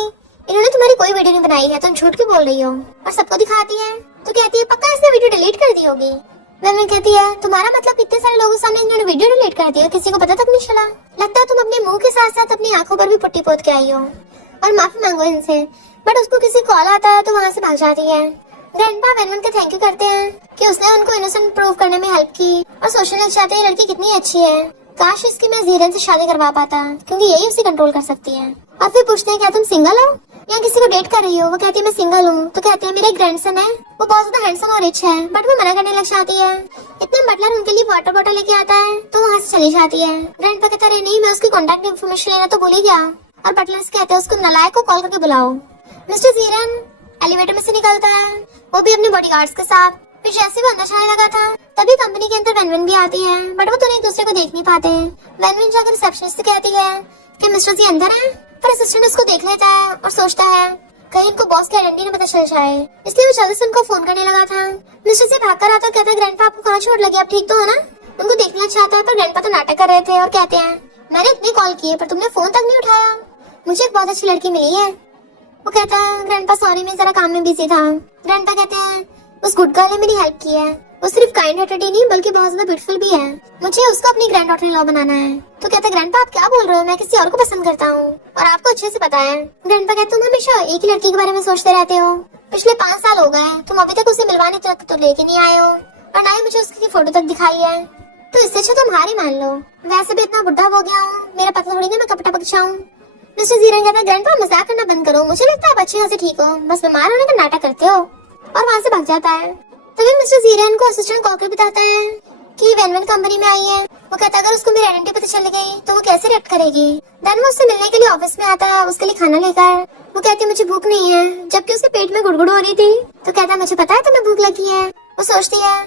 इन्होंने तुम्हारी कोई वीडियो नहीं बनाई है, तुम झूठ क्यों बोल रही हो, और सबको दिखाती है। तो कहती है पक्का इसने वीडियो डिलीट कर दी होगी। वैनवैन कहती है तुम्हारा मतलब इतने सारे लोगों के सामने इन्होंने वीडियो डिलीट कर दी और किसी को पता तक नहीं चला? लगता है तुम अपने मुंह के साथ साथ अपनी आंखों पर भी पुट्टी पोत के आई हो और माफी मांगो इनसे। बट उसको किसी कॉल आता है तो वहाँ से भाग जाती है। ग्रैंडपा वैनवैन का थैंक यू करते हैं कि उसने उनको इनोसेंट प्रूव करने में हेल्प की और सोचने लग जाते हैं लड़की कितनी अच्छी है, काश इसकी मैं जीरन से शादी करवा पाता, क्योंकि यही उसे कंट्रोल कर सकती है। और फिर पूछते हैं क्या तुम सिंगल हो या किसी को डेट कर रही हो? वो कहती है मैं सिंगल हूँ। तो कहते हैं मेरा एक ग्रैंडसन है, वो बहुत ज्यादा हैंडसम और रिच है, बट वो मना करने लग जाती है। इतने बटलर उनके लिए वाटर बॉटल लेके आता है तो वहाँ से चली जाती है। ग्रैंडपा कहता है नहीं मैं उसकी कॉन्टेक्ट इन्फॉर्मेशन लेना तो भूल ही गया। और बटलर्स कहते हैं उसको नालायक को कॉल करके बुलाओ। मिस्टर जीरन एलिवेटर में से निकलता है, वो भी अपने बॉडीगार्ड्स के साथ। फिर जैसे वो अंदर जाने लगा था तभी कंपनी के अंदर वैनवैन भी आती है, बट वो तो एक दूसरे को देख नहीं पाते। वैनवैन जाकर रिसेप्शनिस्ट से कहती है कि मिस्टर जी अंदर हैं, पर असिस्टेंट उसको देख लेता है और सोचता है कहीं इनको बॉस की आइडेंटिटी न पता चल जाए, इसलिए वो जल्दी से उनको फोन करने लगा था। मिस्टर जी भागकर आता है, कहता है ग्रैंडपा आपको कहाँ चोट लगी, आप ठीक तो हो ना? उनको देखना चाहता है पर ग्रैंडपा तो नाटक कर रहे थे और कहते हैं मैंने इतनी कॉल की पर तुमने फोन तक नहीं उठाया, मुझे एक बहुत अच्छी लड़की मिली है। वो कहता है ग्रैंडपा सॉरी मैं जरा काम में बिजी था। ग्रैंडपा कहते हैं उस गुड गर्ल ने मेरी हेल्प की है, वो सिर्फ काइंड हार्टेड ही नहीं बल्कि बहुत ज्यादा ब्यूटीफुल भी है, मुझे उसको अपनी ग्रैंड डॉटर इन लॉ बनाना है। तो कहता है ग्रैंडपा आप क्या बोल रहे हो, मैं किसी और को पसंद करता हूँ और आपको अच्छे से पता है। ग्रैंडपा कहते तुम हमेशा एक ही लड़की के बारे में सोचते रहते हो, पिछले 5 साल हो गए तुम अभी तक उसे मिलवाने तक तो लेके नहीं आए हो और ना ही मुझे उसकी फोटो तक दिखाई है, तो इससे अच्छा तुम हार ही मान लो, वैसे भी इतना बुढ़ा हो गया हूँ, मेरा पतला थोड़ी ना मैं कपड़ा पक जाऊँ। मिस्टर जीरन कहता है ग्रैंडपा मजाक करना बंद करो, मुझे लगता है आप अच्छे से ठीक हो, बस बीमार होने का नाटक करते हो, और वहाँ से भाग जाता है। तभी मिस्टर जीरन को असिस्टेंट कॉल कर बताता है कि वैनवैन कंपनी में आई है। वो कहता है अगर उसको मेरी आइडेंटिटी पता चल गई तो वो कैसे रिएक्ट करेगी। देन वो उससे मिलने के लिए ऑफिस में आता है उसके लिए खाना लेकर। वो कहती है मुझे भूख नहीं है, जबकि उसके पेट में गुड़गुड़ हो रही थी। तो कहता है मुझे पता है तुम्हें भूख लगी है। वो सोचती है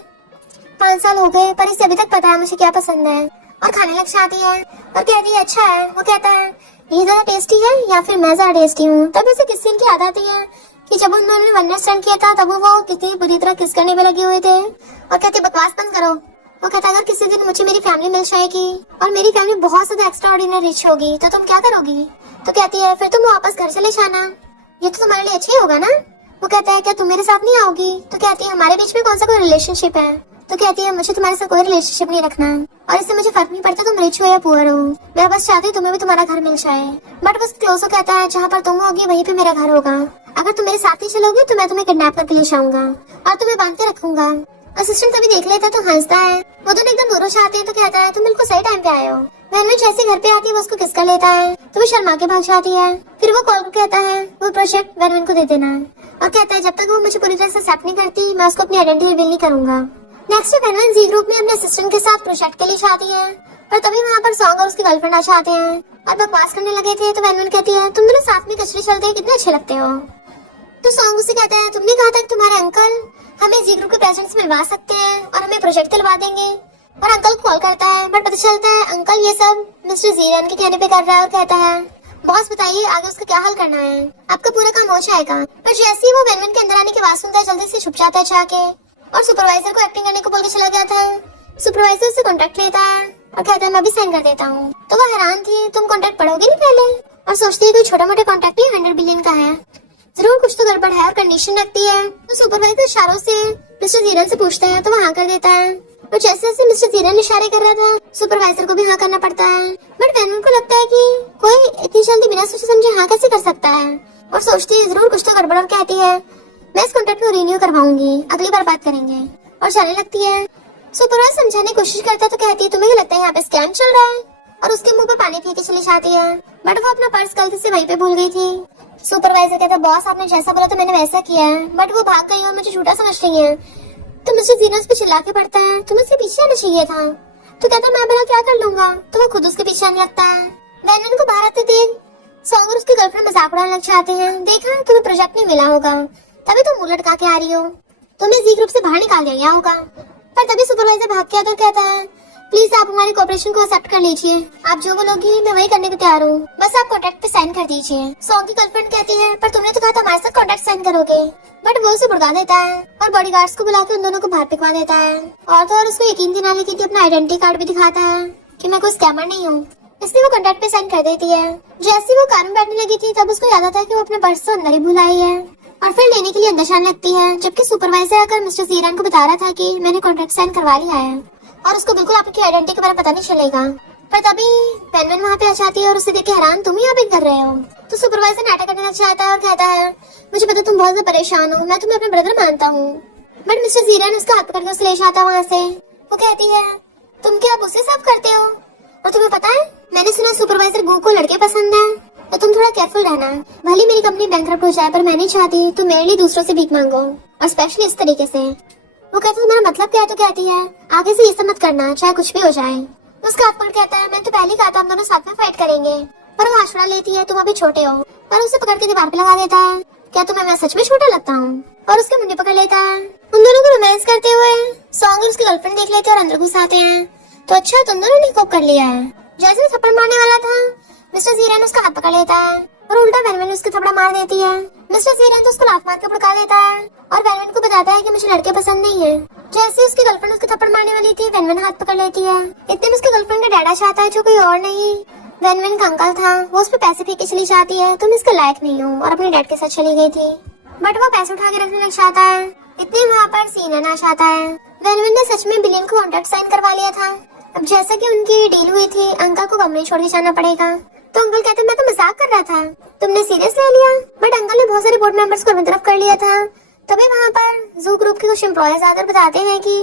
5 साल हो गए पर इसे अभी तक पता है मुझे क्या पसंद है, और खाने लग जाती है और कहती है अच्छा है। वो कहता है ये ज्यादा टेस्टी है या फिर मैं ज्यादा टेस्टी हूँ। तब उसे किस सीन की याद आती है कि जब उन्होंने वन नाइट स्टैंड किया था तब वो कितनी बुरी तरह किस करने में लगे हुए थे, और कहते बकवास बंद करो। वो कहता अगर किसी दिन मुझे मेरी फैमिली मिल जाएगी और मेरी फैमिली बहुत ज्यादा एक्स्ट्रा ऑर्डिनरी रिच होगी तो तुम क्या करोगी। तो कहती है फिर तुम वापस घर चले जाना, ये तो तुम्हारे लिए अच्छा ही होगा ना। वो कहता है क्या तुम मेरे साथ नहीं आओगी। तो कहती है हमारे बीच में कौन सा कोई रिलेशनशिप है। तो कहती है मुझे तुम्हारे साथ कोई रिलेशनशिप नहीं रखना और इससे मुझे फर्क नहीं पड़ता तुम रिच हो या पुअर हो, मैं बस चाहती हूँ तुम्हें भी तुम्हारा घर मिल जाए। बट बस क्लोजो कहता है जहाँ पर तुम होगी वहीं पे मेरा घर होगा, अगर तुम मेरे साथ ही चलोगे तो मैं तुम्हें किडनैप करके ले जाऊंगा और तुम्हें बांध के रखूंगा। असिस्टेंट तभी देख लेता है तो हंसता है। वो दोनों एकदम दूर हो जाते हैं तो कहता है तुम बिल्कुल सही टाइम पे आए हो। वैनवैन जैसे घर पे आती है वो उसको किस कर लेता है तो वो शर्मा के भाग जाती है। फिर वो कॉल कहता है वो प्रोजेक्ट वैनवैन को दे देना और कहता है जब तक वो मुझे पूरी तरह से एक्सेप्ट नहीं करती मैं उसको अपनी आइडेंटिटी रिवील नहीं करूंगा। नेक्स्ट वैनवैन जी ग्रुप में अपने असिस्टेंट के साथ प्रोजेक्ट के लिए जाती है, पर तभी वहाँ पर सॉन्ग और उसकी गर्लफ्रेंड आ जाते हैं और बकवास करने लगे थे। तो वैनवैन कहती है तुम दोनों साथ में कचरे चलते हैं कितने अच्छे लगते हो। तो सॉन्ग उसे कहता है तुमने कहा था कि तुम्हारे अंकल हमें जी ग्रुप के प्रेजेंट्स मिलवा सकते हैं और हमें प्रोजेक्ट दिलवा देंगे, और अंकल को कॉल करता है, बट पता चलता है अंकल ये सब मिस्टर जीरन के कहने पे कर रहा है और कहता है बॉस बताइए आगे उसका क्या हल करना है, आपका पूरा काम हो जाएगा। पर जैसे ही वो वैनवन के अंदर आने की आवाज सुनता है जल्दी से छुप जाता है जाके, और सुपरवाइजर को एक्टिंग करने को बोल के चला गया था। सुपरवाइजर उससे कॉन्ट्रैक्ट लेता है और कहता है मैं भी साइन कर देता हूँ। तो वो हैरान थी, तुम कॉन्ट्रैक्ट पढ़ोगे नहीं पहले, और सोचती है कोई छोटा मोटा कॉन्ट्रैक्ट ही 100 बिलियन का है, जरूर कुछ तो गड़बड़ है, और कंडीशन रखती है। तो सुपरवाइजर इशारों से मिस्टर जीरन से पूछता है तो वो हाँ कर देता है। और जैसे जैसे मिस्टर जीरन इशारे कर रहा था सुपरवाइजर को भी हाँ करना पड़ता है। बट वैनवन को लगता है कि कोई इतनी जल्दी बिना सोचे समझे हाँ कैसे कर सकता है, और सोचती है जरूर कुछ तो गड़बड़, और कहती है मैं इस कॉन्ट्रैक्ट को रिन्यू करवाऊंगी, अगली बार बात करेंगे, और जाने लगती है। सुपरवाइजर समझाने की कोशिश करता है तो कहती है तुम्हें क्या लगता है यहाँ पे स्कैम चल रहा है, और उसके मुंह पर पानी फेंके चली जाती है। बट वो अपना पर्स गलती से वहीं पे भूल गई थी। सुपरवाइजर कहता है बॉस आपने जैसा बोला तो मैंने वैसा किया है, बट वो भाग गई और मुझे झूठा समझ रही है। तो मिस्टर जीरन उस पे चिल्ला के पड़ता है तुम्हें उसके पीछे आना चाहिए था। तो कहता है मैं भला क्या कर लूंगा, तो वो खुद उसके पीछे आने लगता है। वैनवन को बाहर आते देख सॉन्ग और उसकी गर्लफ्रेंड मजाक उड़ाने लग जाते हैं। देखा तुम्हें प्रोजेक्ट नहीं मिला होगा तभी तुम मुंह लटका के आ रही हो, तुम्हें जी ग्रुप से बाहर निकाल दिया होगा। पर तभी सुपरवाइजर भाग के आता और कहता है प्लीज आप हमारे कोऑपरेशन को एक्सेप्ट कर लीजिए, आप जो बोलोगी मैं वही करने को तैयार हूँ, बस आप कॉन्ट्रैक्ट पे साइन कर दीजिए। सॉन्ग की गर्लफ्रेंड कहती है पर तुमने तो कहा था हमारे साथ कॉन्ट्रैक्ट साइन करोगे, बट वो उसे भड़का देता है और बॉडीगार्ड्स को बुला के उन दोनों को बाहर फेंकवा देता है। और तो और उसको यकीन दिलाने लेकिन अपना आइडेंटिटी कार्ड भी दिखाता है कि मैं कोई स्कैमर नहीं हूँ, इसलिए वो कॉन्ट्रैक्ट पे साइन कर देती है। जैसे वो कार में बैठने लगी थी तब उसको याद आता है कि वो अपने पर्स तो अंदर ही भूल आई है, और फिर लेने के लिए अंदर जाने लगती है, जबकि सुपरवाइजर आकर मिस्टर जीरन को बता रहा था कि मैंने कॉन्ट्रैक्ट साइन करवा लिया है और उसको बिल्कुल आपकी आइडेंटिटी के बारे में पता नहीं चलेगा। पर तभी वैनवन वहाँ पे आ जाती है और उसे देख के हैरान तुम यहाँ पे कर रहे हो। तो सुपरवाइजर नाटक करने लग जाता है और कहता है मुझे पता तुम बहुत ज्यादा परेशान हो, मैं तुम्हें अपने ब्रदर मानता हूँ। बट मिस्टर जीरन उसका हाथ पकड़ के उसे ले जाता है वहाँ से। वो कहती है तुम क्या अब उसे सब करते हो, और तुम्हें पता है मैंने सुना सुपरवाइजर गो को लड़के पसंद है, तो तुम थोड़ा केयरफुल रहना। भले मेरी कंपनी बैंकरप्ट हो जाए पर मैं नहीं चाहती तुम मेरे लिए दूसरों से भीख मांगो, और स्पेशली इस तरीके से। वो कहती है तुम्हारा मतलब क्या है, तो कहती है आगे से ये सब मत करना चाहे कुछ भी हो जाए। उसका हाथ पकड़ कहता है मैंने तो पहले कहा था हम दोनों साथ में फाइट करेंगे, पर वो आश्वासन लेती है तुम अभी छोटे हो, पर उसे पकड़ के दीवार पे लगा देता है। क्या तुम्हें मैं सच में छोटा लगता हूँ, और उसके मुंडे पकड़ लेता है। उन दोनों को रोमांस करते हुए सॉन्ग और उसकी गर्लफ्रेंड देख लेते हैं और अंदर घुस आते हैं। तो अच्छा तुम दोनों ने कोप कर लिया है। जैसे वो थप्पड़ मारने वाला था मिस्टर जीरन उसका हाथ पकड़ लेता है और उल्टा वैनवन उसके थप्पड़ मार देती है। मिस्टर जीरन तो उसको लाफ मार के भड़का देता है और वैनवन को बताता है कि मुझे लड़के पसंद नहीं है। जैसे उसकी गर्लफ्रेंड उसके थप्पड़ मारने वाली थी वैनवन हाथ पकड़ लेती है। इतने में उसकी गर्लफ्रेंड का डैडा चाहता है जो कोई और नहीं वैनवन का अंकल था। वो उस पर पैसे फेंक के चली जाती है तुम इसके लायक नहीं हो, और अपने डैड के साथ चली गई थी। बट वो पैसे उठा के रखने लग जाता है। इतने वहाँ पर सीनन आ जाता है। वैनवन ने सच में बिलियन को कॉन्ट्रैक्ट साइन करवा लिया था। अब जैसा कि उनकी डील हुई थी अंकल को कमरे छोड़ के जाना पड़ेगा, तो अंकल कहते मैं तो मजाक कर रहा था, तुमने सीरियस ले लिया। बट अंकल ने बहुत सारे बोर्ड मेंबर्स को अपनी तरफ कर लिया था। तभी वहाँ पर जू ग्रुप के कुछ एम्प्लॉयज आकर बताते हैं कि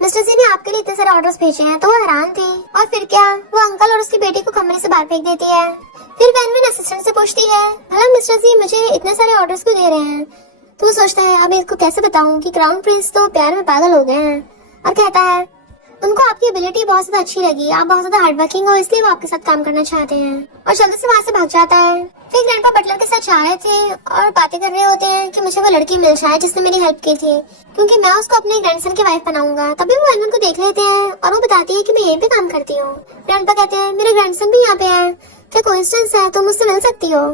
मिस्टर जी ने आपके लिए इतने सारे ऑर्डर्स भेजे हैं। तो वो हैरान थी, और फिर क्या वो अंकल और उसकी बेटी को कमरे से बाहर फेंक देती है। फिर वैनवन असिस्टेंट से पूछती है भला मिस्टर जी मुझे इतने सारे ऑर्डर्स क्यों दे रहे हैं। तो वो सोचता है अब इसको कैसे बताऊं कि क्राउन प्रिंस तो प्यार में पागल हो गए हैं, और कहता है उनको आपकी एबिलिटी बहुत ज्यादा अच्छी लगी, आप बहुत ज्यादा हार्डवर्किंग हो, इसलिए वो आपके साथ काम करना चाहते हैं, और जल्दी से वहाँ से भाग जाता है। फिर ग्रैंडपा बटलर के साथ जा रहे थे और बातें कर रहे होते हैं कि मुझे वो लड़की मिल जाए जिसने मेरी हेल्प की थी, क्योंकि मैं उसको अपने ग्रैंडसन की वाइफ बनाऊंगा। तभी वो वैनवन को देख लेते हैं और वो बताती है कि मैं यहीं पे काम करती हूँ। ग्रैंडपा कहते हैं मेरे ग्रैंडसन भी यहाँ पे है, क्या कोइंसिडेंस है, तुम मुझसे मिल सकती हो,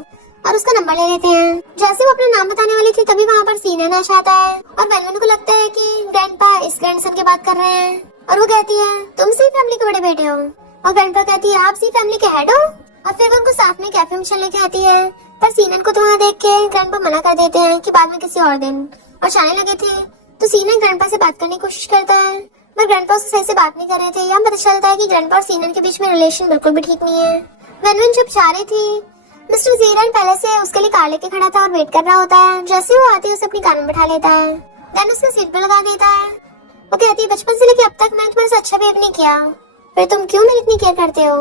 और उसका नंबर ले लेते हैं। जैसे वो अपना नाम बताने वाली थी तभी वहाँ पर सीनन आ जाता है और वैनवन को लगता है कि ग्रैंडपा इस ग्रैंडसन की बात कर रहे हैं, और वो कहती है तुम सी फैमिली के बड़े बेटे हो, और ग्रैंडपा कहती है आप सी फैमिली के हेड हो। और फिर वो उनको साथ में कैफे में चलने की आती है, पर सीनन को तो वहाँ देख के ग्रैंडपा मना कर देते हैं कि बाद में किसी और दिन, और जाने लगे थे। तो सीनन ग्रैंडपा से बात करने की कोशिश करता है, पर ग्रैंडपा उससे सही से बात नहीं कर रहे थे। यहाँ पता चलता है कि ग्रैंडपा और सीनन के बीच में रिलेशन बिल्कुल भी ठीक नहीं है। वैनवन जब जा रही थी मिस्टर जीरन पहले से उसके लिए कार लेके खड़ा था और वेट कर रहा होता है। जैसे वो आती है उसे अपनी कार में बैठा लेता है, देन उसके सीट पे लगा देता है। वो कहती है बचपन से लेके अब तक मैंने तुम्हारे से अच्छा बिहेव नहीं किया, फिर तुम क्यों मेरी इतनी केयर करते हो।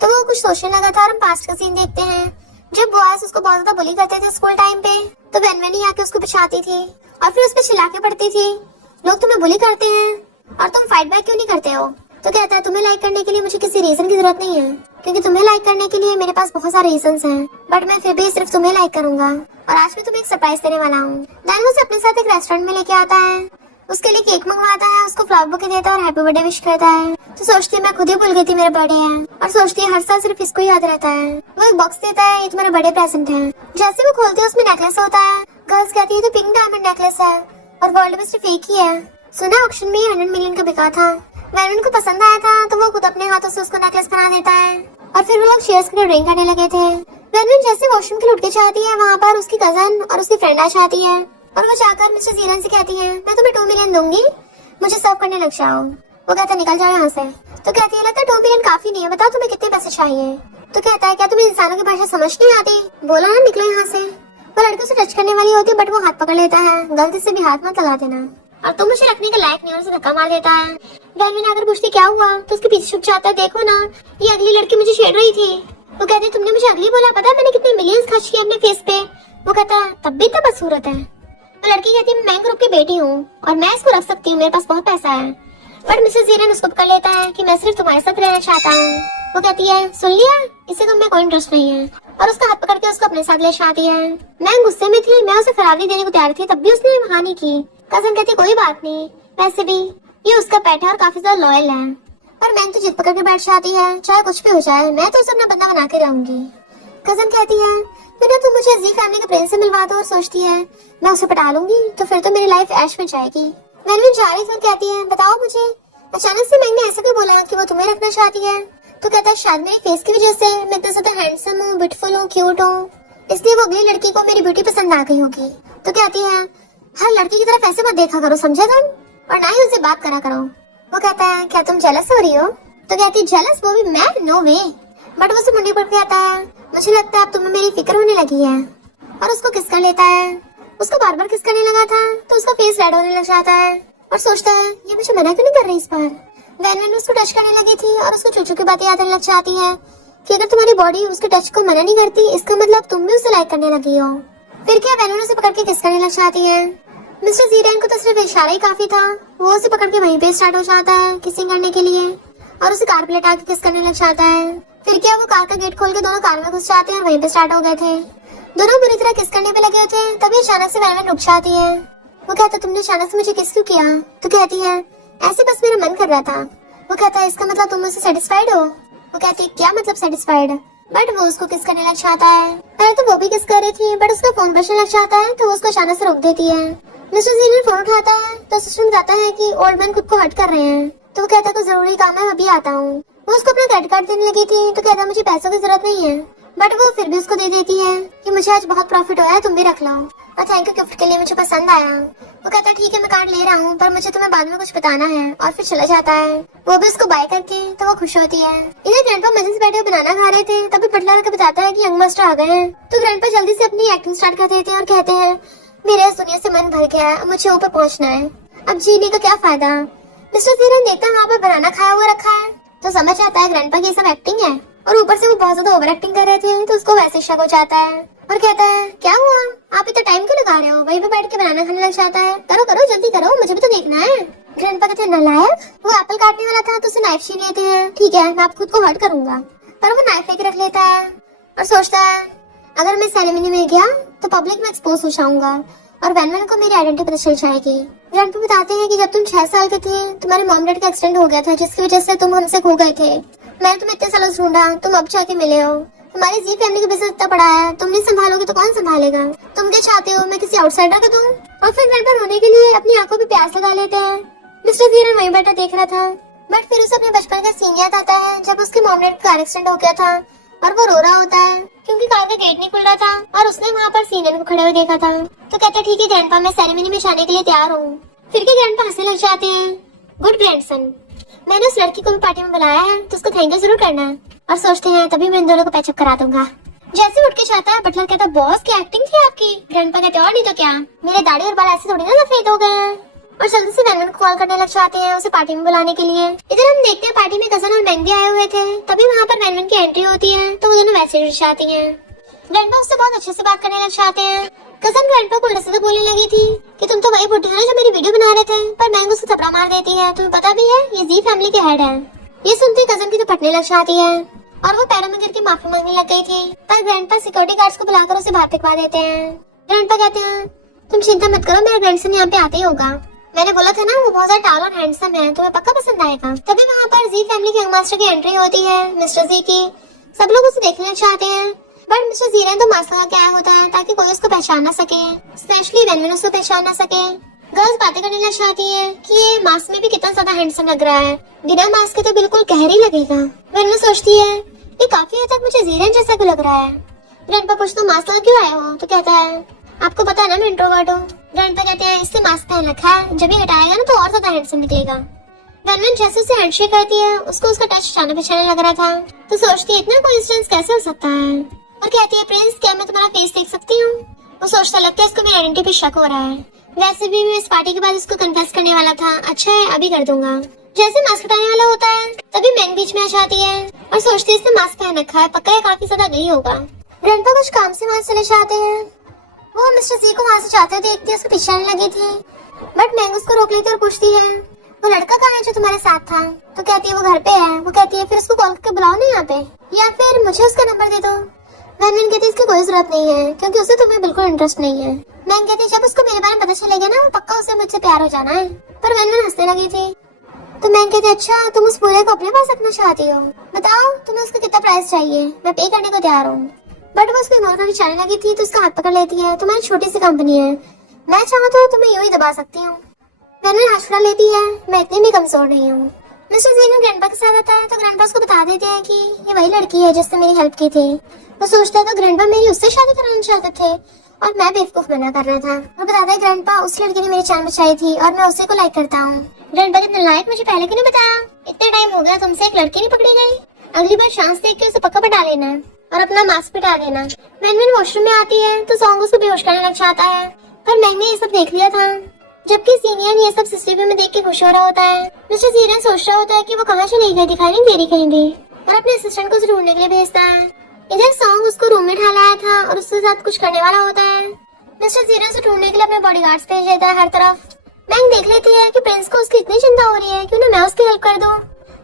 तो वो कुछ सोचने लगा था और हम पास्ट का सीन देखते हैं जब बॉयज उसको बहुत ज्यादा बुली करते थे स्कूल टाइम पे, तो वैनवन ही आके उसको पिछाती थी और फिर उस पर चिल्ला के पड़ती थी लोग तुम्हें बुली करते हैं और तुम फाइट बैक क्यों नहीं करते हो। तो कहता है तुम्हें लाइक करने के लिए मुझे किसी रीजन की जरूरत नहीं है, क्योंकि तुम्हें लाइक करने के लिए मेरे पास बहुत सारे रीजंस हैं, बट मैं फिर भी सिर्फ तुम्हें लाइक करूंगा, और आज मैं तुम्हें एक सरप्राइज देने वाला हूँ। देन वो उसे अपने साथ एक रेस्टोरेंट में लेके आता है। उसके लिए केक मंगवाता है, उसको फ्लावर बुके देता है और हैप्पी बर्थडे विश करता है। तो सोचती है मैं खुद ही भूल गई थी मेरा बर्थडे है, और सोचती है हर साल सिर्फ इसको ही याद रहता है। वो एक बॉक्स देता है, ये तुम्हारा बर्थडे प्रेजेंट है। जैसे वो खोलते है उसमें नेकलेस होता है। गर्ल्स कहती है तो पिंक डायमंड नेकलेस है और वर्ल्ड में सिर्फ एक ही है। सुना ऑक्शन में 100 मिलियन का बिका था। वैनवन को पसंद आया था तो वो खुद अपने हाथों से उसको नेकलेस बना देता है और फिर वो लोग शेयर्स करके ड्रिंक करने लगे थे। वैनवन जैसे वॉशरूम के लिए उठ के जाती है, वहाँ पर उसकी कजन और उसकी फ्रेंड आ जाती है और वो जाकर मिस्टर जीरन से कहती है मैं तुम्हें 2 मिलियन दूंगी, मुझे सर्व करने लग जाओ। वो कहता है निकल जाओ यहाँ से। तो कहती है लगता है 2 मिलियन काफी नहीं है, बताओ तुम्हें कितने पैसे चाहिए। तो कहता है क्या तुम्हें इंसानों की भाषा समझ नहीं आती, बोला ना निकलो यहाँ से। वो लड़के उसे टच करने वाली होती है बट वो हाथ पकड़ लेता है, गलती से भी हाथ मत लगा देना और तुम मुझे रखने के लायक नहीं, और उसे धक्का मार देता है। वैनवन आकर पूछती क्या हुआ तो उसके पीछे छुप जाता है, देखो ना ये अगली लड़की मुझे छेड़ रही थी। वो कहते तुमने मुझे अगली बोला, पता है मैंने कितने मिलियंस खर्च किए अपने फेस पे। वो कहता है तब भी तो बदसूरत है। तो लड़की कहती है मैं ग्रुप की बेटी हूँ और मैं इसको रख सकती हूँ, मेरे पास बहुत पैसा है। बट मिसेस जीरन उसको पकड़ लेता है कि मैं सिर्फ तुम्हारे साथ रहना चाहता हूँ। वो कहती है सुन लिया, इससे तुम में कोई इंटरेस्ट नहीं है, और उसका हाथ पकड़ के उसको अपने साथ ले जाती है। मैं गुस्से में थी, मैं उसे फरारी देने को तैयार थी, तब भी उसने हानि की। कजन कहती कोई बात नहीं, वैसे भी ये उसका पेट है और काफी ज्यादा लॉयल है। पर मैंग तो जिद पकड़ के बैठ जाती है, चाहे कुछ भी हो जाए मैं तो उसे अपना बंदा बना के रहूंगी। कजन कहती है फिर तुम मुझे जी फैमिली के प्रिंस से मिलवा दो, और सोचती है मैं उसे पटा लूंगी तो फिर तो मेरी लाइफ ऐश में जाएगी। वैनवन जा रही थी और कहती है बताओ मुझे अचानक से मैंने ऐसा क्यों बोला कि वो तुम्हें रखना चाहती है। तो कहता है शायद मेरी फेस की वजह से मैं इतना ज्यादा हैंडसम हूँ, ब्यूटीफुल हूँ, क्यूट हूँ, इसलिए वो अगली लड़की को मेरी ब्यूटी पसंद आ गई होगी। तो कहती है हर लड़की की तरफ ऐसे मत देखा करो, समझे तुम, और ना ही उनसे बात करा करो। वो कहता है क्या तुम जेलस हो रही हो। तो कहती है जेलस, वो भी मैं, नो वे। बट वो उसे मुंडी पड़ के आता है, मुझे लगता है अब तुम्हें मेरी फिक्र होने लगी है, और उसको किस कर लेता है। उसको बार बार किस करने लगा था तो उसका फेस रेड होने लग जाता है और सोचता है ये मुझे मना क्यों नहीं कर रही इस बार। वैनवन उसको टच करने लगी थी और उसको चूचू की बातें याद आने लग जाती है कि अगर तुम्हारी बॉडी उसके टच को मना नहीं करती इसका मतलब तुम भी उसे लाइक करने लगी हो। फिर क्या वैनवन उसे पकड़ के किस करने लग जाती है। मिस्टर जीरन को तो सिर्फ इशारा ही काफी था, वो उसे पकड़ के वहीं पे स्टार्ट हो जाता है किसिंग करने के लिए और उसे कार पे लेटा के किस करने लग जाता है। फिर क्या वो कार का गेट खोल के दोनों कार में घुस जाते हैं और वहीं पे स्टार्ट हो गए थे। दोनों बुरी तरह किस करने पे लगे हुए थे, तभी अचानक से वैनवन रुक जाती है। वो कहता तुमने अचानक से मुझे किस क्यों किया। तो कहती है ऐसे बस मेरा मन कर रहा था। वो कहता है इसका मतलब तुम मुझसे सेटिस्फाइड हो। वो कहती है क्या मतलब सेटिस्फाइड। बट वो उसको किस करने लग जाता है। पहले तो वो भी किस कर रही थी बट उसका फोन बजने लग जाता है तो वो उसको अचानक से रोक देती है। मिस्टर जीरन फोन उठाता है तो सिस्टम बताता है कि ओल्ड मैन खुद को हर्ट कर रहे हैं। तो वो कहता है कोई जरूरी काम है, मैं अभी आता हूँ। वो उसको अपना क्रेडिट कार्ड देने लगी थी तो कहता मुझे पैसों की जरूरत नहीं है, बट वो फिर भी उसको दे देती है कि मुझे आज बहुत प्रॉफिट हुआ है, तुम भी रख लो और थैंक यू गिफ्ट के लिए, मुझे पसंद आया। वो कहता है ठीक है मैं कार्ड ले रहा हूँ पर मुझे तुम्हें बाद में कुछ बताना है, और फिर चला जाता है। वो भी उसको बाय करके तो वो खुश होती है। इधर ग्रैंडपा मजे से बैठे हुए बनाना खा रहे थे, तभी बटलर आकर बताता है कि यंग मास्टर आ गए हैं। तो ग्रैंडपा जल्दी से अपनी एक्टिंग स्टार्ट कर देते हैं और कहते हैं मेरे इस दुनिया से मन भर गया है, मुझे ऊपर पहुँचना है, अब जीने का क्या फायदा। मिस्टर जीरन देखता है वहाँ पर बनाना खाया हुआ रखा है तो समझ आता है ग्रैंडपा की सब एक्टिंग है, और ऊपर से वो बहुत ज्यादा ओवर एक्टिंग कर रहे थे तो उसको वैसे शक हो जाता है और कहता है क्या हुआ, आप इतना टाइम क्यों लगा रहे हो, वहीं पे बैठ के बनाना खाने लग जाता है। करो करो जल्दी करो, मुझे भी तो देखना है। ग्रैंडपा कहते हैं नालायक, वो एप्पल काटने वाला था तो उसे नाइफ छीन लेते हैं। ठीक है मैं आप खुद को हर्ट करूंगा, पर वो नाइफ लेके रख लेता है और सोचता है अगर मैं सेरेमनी में गया तो पब्लिक में एक्सपोज हो जाऊंगा और वैनवन को मेरी आइडेंटिटी पता चल जाएगी। ग्रैंडपा बताते हैं कि जब तुम 6 साल के थे तुम्हारे मॉम डैड का एक्सीडेंट हो गया था जिसकी वजह से तुम हमसे खो गए थे। मैंने तुम्हें इतने सालों से ढूंढा, तुम अब जाके मिले हो। हमारी जी फैमिली का बिजनेस इतना बड़ा है, तुम नहीं संभालोगे तो कौन संभालेगा। तुम क्या चाहते हो मैं किसी आउटसाइडर को दूं। और फिर ग्रैंडपा रोने के लिए अपनी आंखों पे प्यास लगा लेते हैं। मिस्टर जीरन वहीं बैठा देख रहा था, बट फिर उसे अपने बचपन का सीन याद आता है जब उसके मॉम डैड का कार एक्सीडेंट हो गया था और वो रो रहा होता है क्योंकि कार का गेट नहीं खुल रहा था और उसने वहाँ पर सीनियर को खड़े हुए देखा था। तो कहता ठीक है ग्रैंडपा मैं सेरेमनी में जाने के लिए तैयार हूँ। फिर के ग्रैंडपा हंसने लग जाते हैं, गुड ग्रैंडसन, मैंने उस लड़की को भी पार्टी में बुलाया है तो उसको थैंक यू जरूर करना। और सोचते हैं तभी मैं इन दोनों को पैचअप करा दूंगा। जैसे उठ के जाता है बटलर कहता बॉस की एक्टिंग थी आपकी। ग्रैंडपा कहते और नहीं तो क्या, मेरे दाढ़ी और बाल ऐसे थोड़ी ना सफेद हो गए हैं। और जल्दी से वैनवन को कॉल करने लग जाते हैं उसे पार्टी में बुलाने के लिए। इधर हम देखते हैं पार्टी में कजन और मैंग भी आए हुए थे, तभी वहाँ पर वैनवन की एंट्री होती है तो वो दोनों वैसे जुड़ जाती हैं। ग्रैंडपा उससे बहुत अच्छे से बात करने लग जाते हैं। कजन ग्रैंडपा को उल्टे सीधे बोलने लगी थी कि तुम तो वही बुढ़ी हो ना जो मेरी वीडियो बना रहे थे, पर मैंग उसको थपड़ा मार देती है। तुम्हें पता भी है ये जी फैमिली के हेड है। ये सुनते कजन की तो फटने लग जाती है और वो पैरों में गिर के माफी मांगने लग गई थी, पर ग्रैंडपा सिक्योरिटी गार्ड्स को बुलाकर उसे बाहर फेंकवा देते हैं। ग्रैंडपा कहते हैं तुम चिंता मत करो, मेरा ग्रैंडसन यहाँ पे आते ही होगा। मैंने बोला था ना वो बहुत ज्यादा टाल और हैंडसम है, तुम्हें पक्का पसंद आएगा। तभी वहाँ पर जी फैमिली के यंग मास्टर की एंट्री होती है, मिस्टर जी की। सब लोग उसे देखना चाहते हैं, बट मिस्टर जीरन तो मास्क लगा के आया होता है ताकि कोई उसको पहचान ना सके, स्पेशली वेनवेन उसको पहचान ना सके। गर्ल्स बातें करने लग जाती है कि ये मास्क में भी कितना ज्यादा हैंडसम लग रहा है, बिना मास्क के तो बिल्कुल कहरी लगेगा। वेनवेन सोचती है ये काफी हद तक मुझे जीरन जैसा क्यों लग रहा है। ग्रैंडपा पूछते हो मास्क लगा क्यों आए हो, तो कहता है आपको पता है ना मैं इंट्रोवर्ट हूँ। ग्रैंडपा कहते हैं इससे मास्क पहन रखा है, जब ये हटाएगा ना तो और ज्यादा हैंडसम निकलेगा। वेनवेन जैसे उसे हैंडशेक करती है, उसको उसका टच जाना पहचाने लग रहा था, तो सोचती है इतना कोइंसिडेंस कैसे हो सकता है, और कहती है प्रिंस क्या मैं तुम्हारा फेस देख सकती हूँ। वो सोचता लगता है इसको मेरी आइडेंटिटी पे शक हो रहा है, वैसे भी मैं इस पार्टी के बाद इसको कन्फेस करने वाला था, अच्छा है अभी कर दूंगा। जैसे मास्क हटाने वाला होता है तभी मैन बीच में आ जाती है और सोचती है इसने मास्क पहन रखा है, पक्का काफी ज्यादा गई होगा। ग्रैंडपा कुछ काम से वहाँ चले जाते हैं, वो मिस्टर जी को वहाँ से जाते हुए देखती है, उसको पीछे आने लगी थी, बट मैंग उसको रोक लेती है और पूछती है वो लड़का कहाँ है जो तुम्हारे साथ था, तो कहती है वो घर पे है। वो कहती है फिर उसको कॉल करके बुलाओ ना यहाँ पे, या फिर मुझे उसका नंबर दे दो। वेनवेन कहती है इसकी कोई जरूरत नहीं है क्योंकि उसे तुम्हें बिल्कुल इंटरेस्ट नहीं है। मैंग कहती है जब उसको मेरे बारे में पता चलेगा ना वो पक्का उसे मुझसे प्यार हो जाना है, पर वेनवेन हंसने लगी थी। तो मैंग कहती है अच्छा तुम उस पूरे को अपने पास रखना चाहती हो, बताओ तुम्हें उसका कितना प्राइस चाहिए, मैं पे करने को तैयार हूँ। बट वो उसको इग्नोर करके जाने लगी थी तो उसका हाथ पकड़ लेती है, तुम्हारी छोटी सी कंपनी है, मैं चाहूँ तो तुम्हें यूं ही दबा सकती हूँ। वेनवेन हाथ छुड़ा लेती है, मैं इतनी भी कमजोर नहीं हूँ। मिस्टर जीरन ग्रैंडपा के साथ आता है तो ग्रैंडपा उसको बता देते हैं कि ये वही लड़की है जिसने मेरी हेल्प की थी। वो सोचता है तो ग्रैंडपा मेरी उससे शादी कराना चाहते थे और मैं बेवकूफ मना कर रहा था। वो बताता है ग्रैंडपा उस लड़की ने मेरी जान बचाई थी और मैं उसी को लाइक करता हूँ। ग्रैंडपा कितने लायक, मुझे पहले क्यों नहीं बताया, इतने टाइम हो गया तुमसे एक लड़की नहीं पकड़ी गई, अगली बार चांस देख के उसे पक्का पटा लेना और अपना मास्क पिटा देना। वेनवेन वॉशरूम में आती है तो सॉन्ग उसको बेहोश करने लग जाता है, पर मैंने ये सब देख लिया था, जबकि सीनियर ये सब सीसीटीवी में देख के खुश हो रहा होता है। मिस्टर जीरन सोच रहा होता है कि वो कहाँ चली गई, दिखाई नहीं दे रही कहीं भी, और अपने असिस्टेंट को उसे ढूंढने के लिए भेजता है। इधर सॉन्ग उसको रूम में ढालाया था और उसके साथ कुछ करने वाला होता है। मिस्टर जीरन उसे ढूंढने के लिए अपने बॉडीगार्ड्स भेज देता है हर तरफ। मैंग देख लेती है कि प्रिंस को उसकी इतनी चिंता हो रही है क्यों ना मैं उसकी हेल्प कर दूं,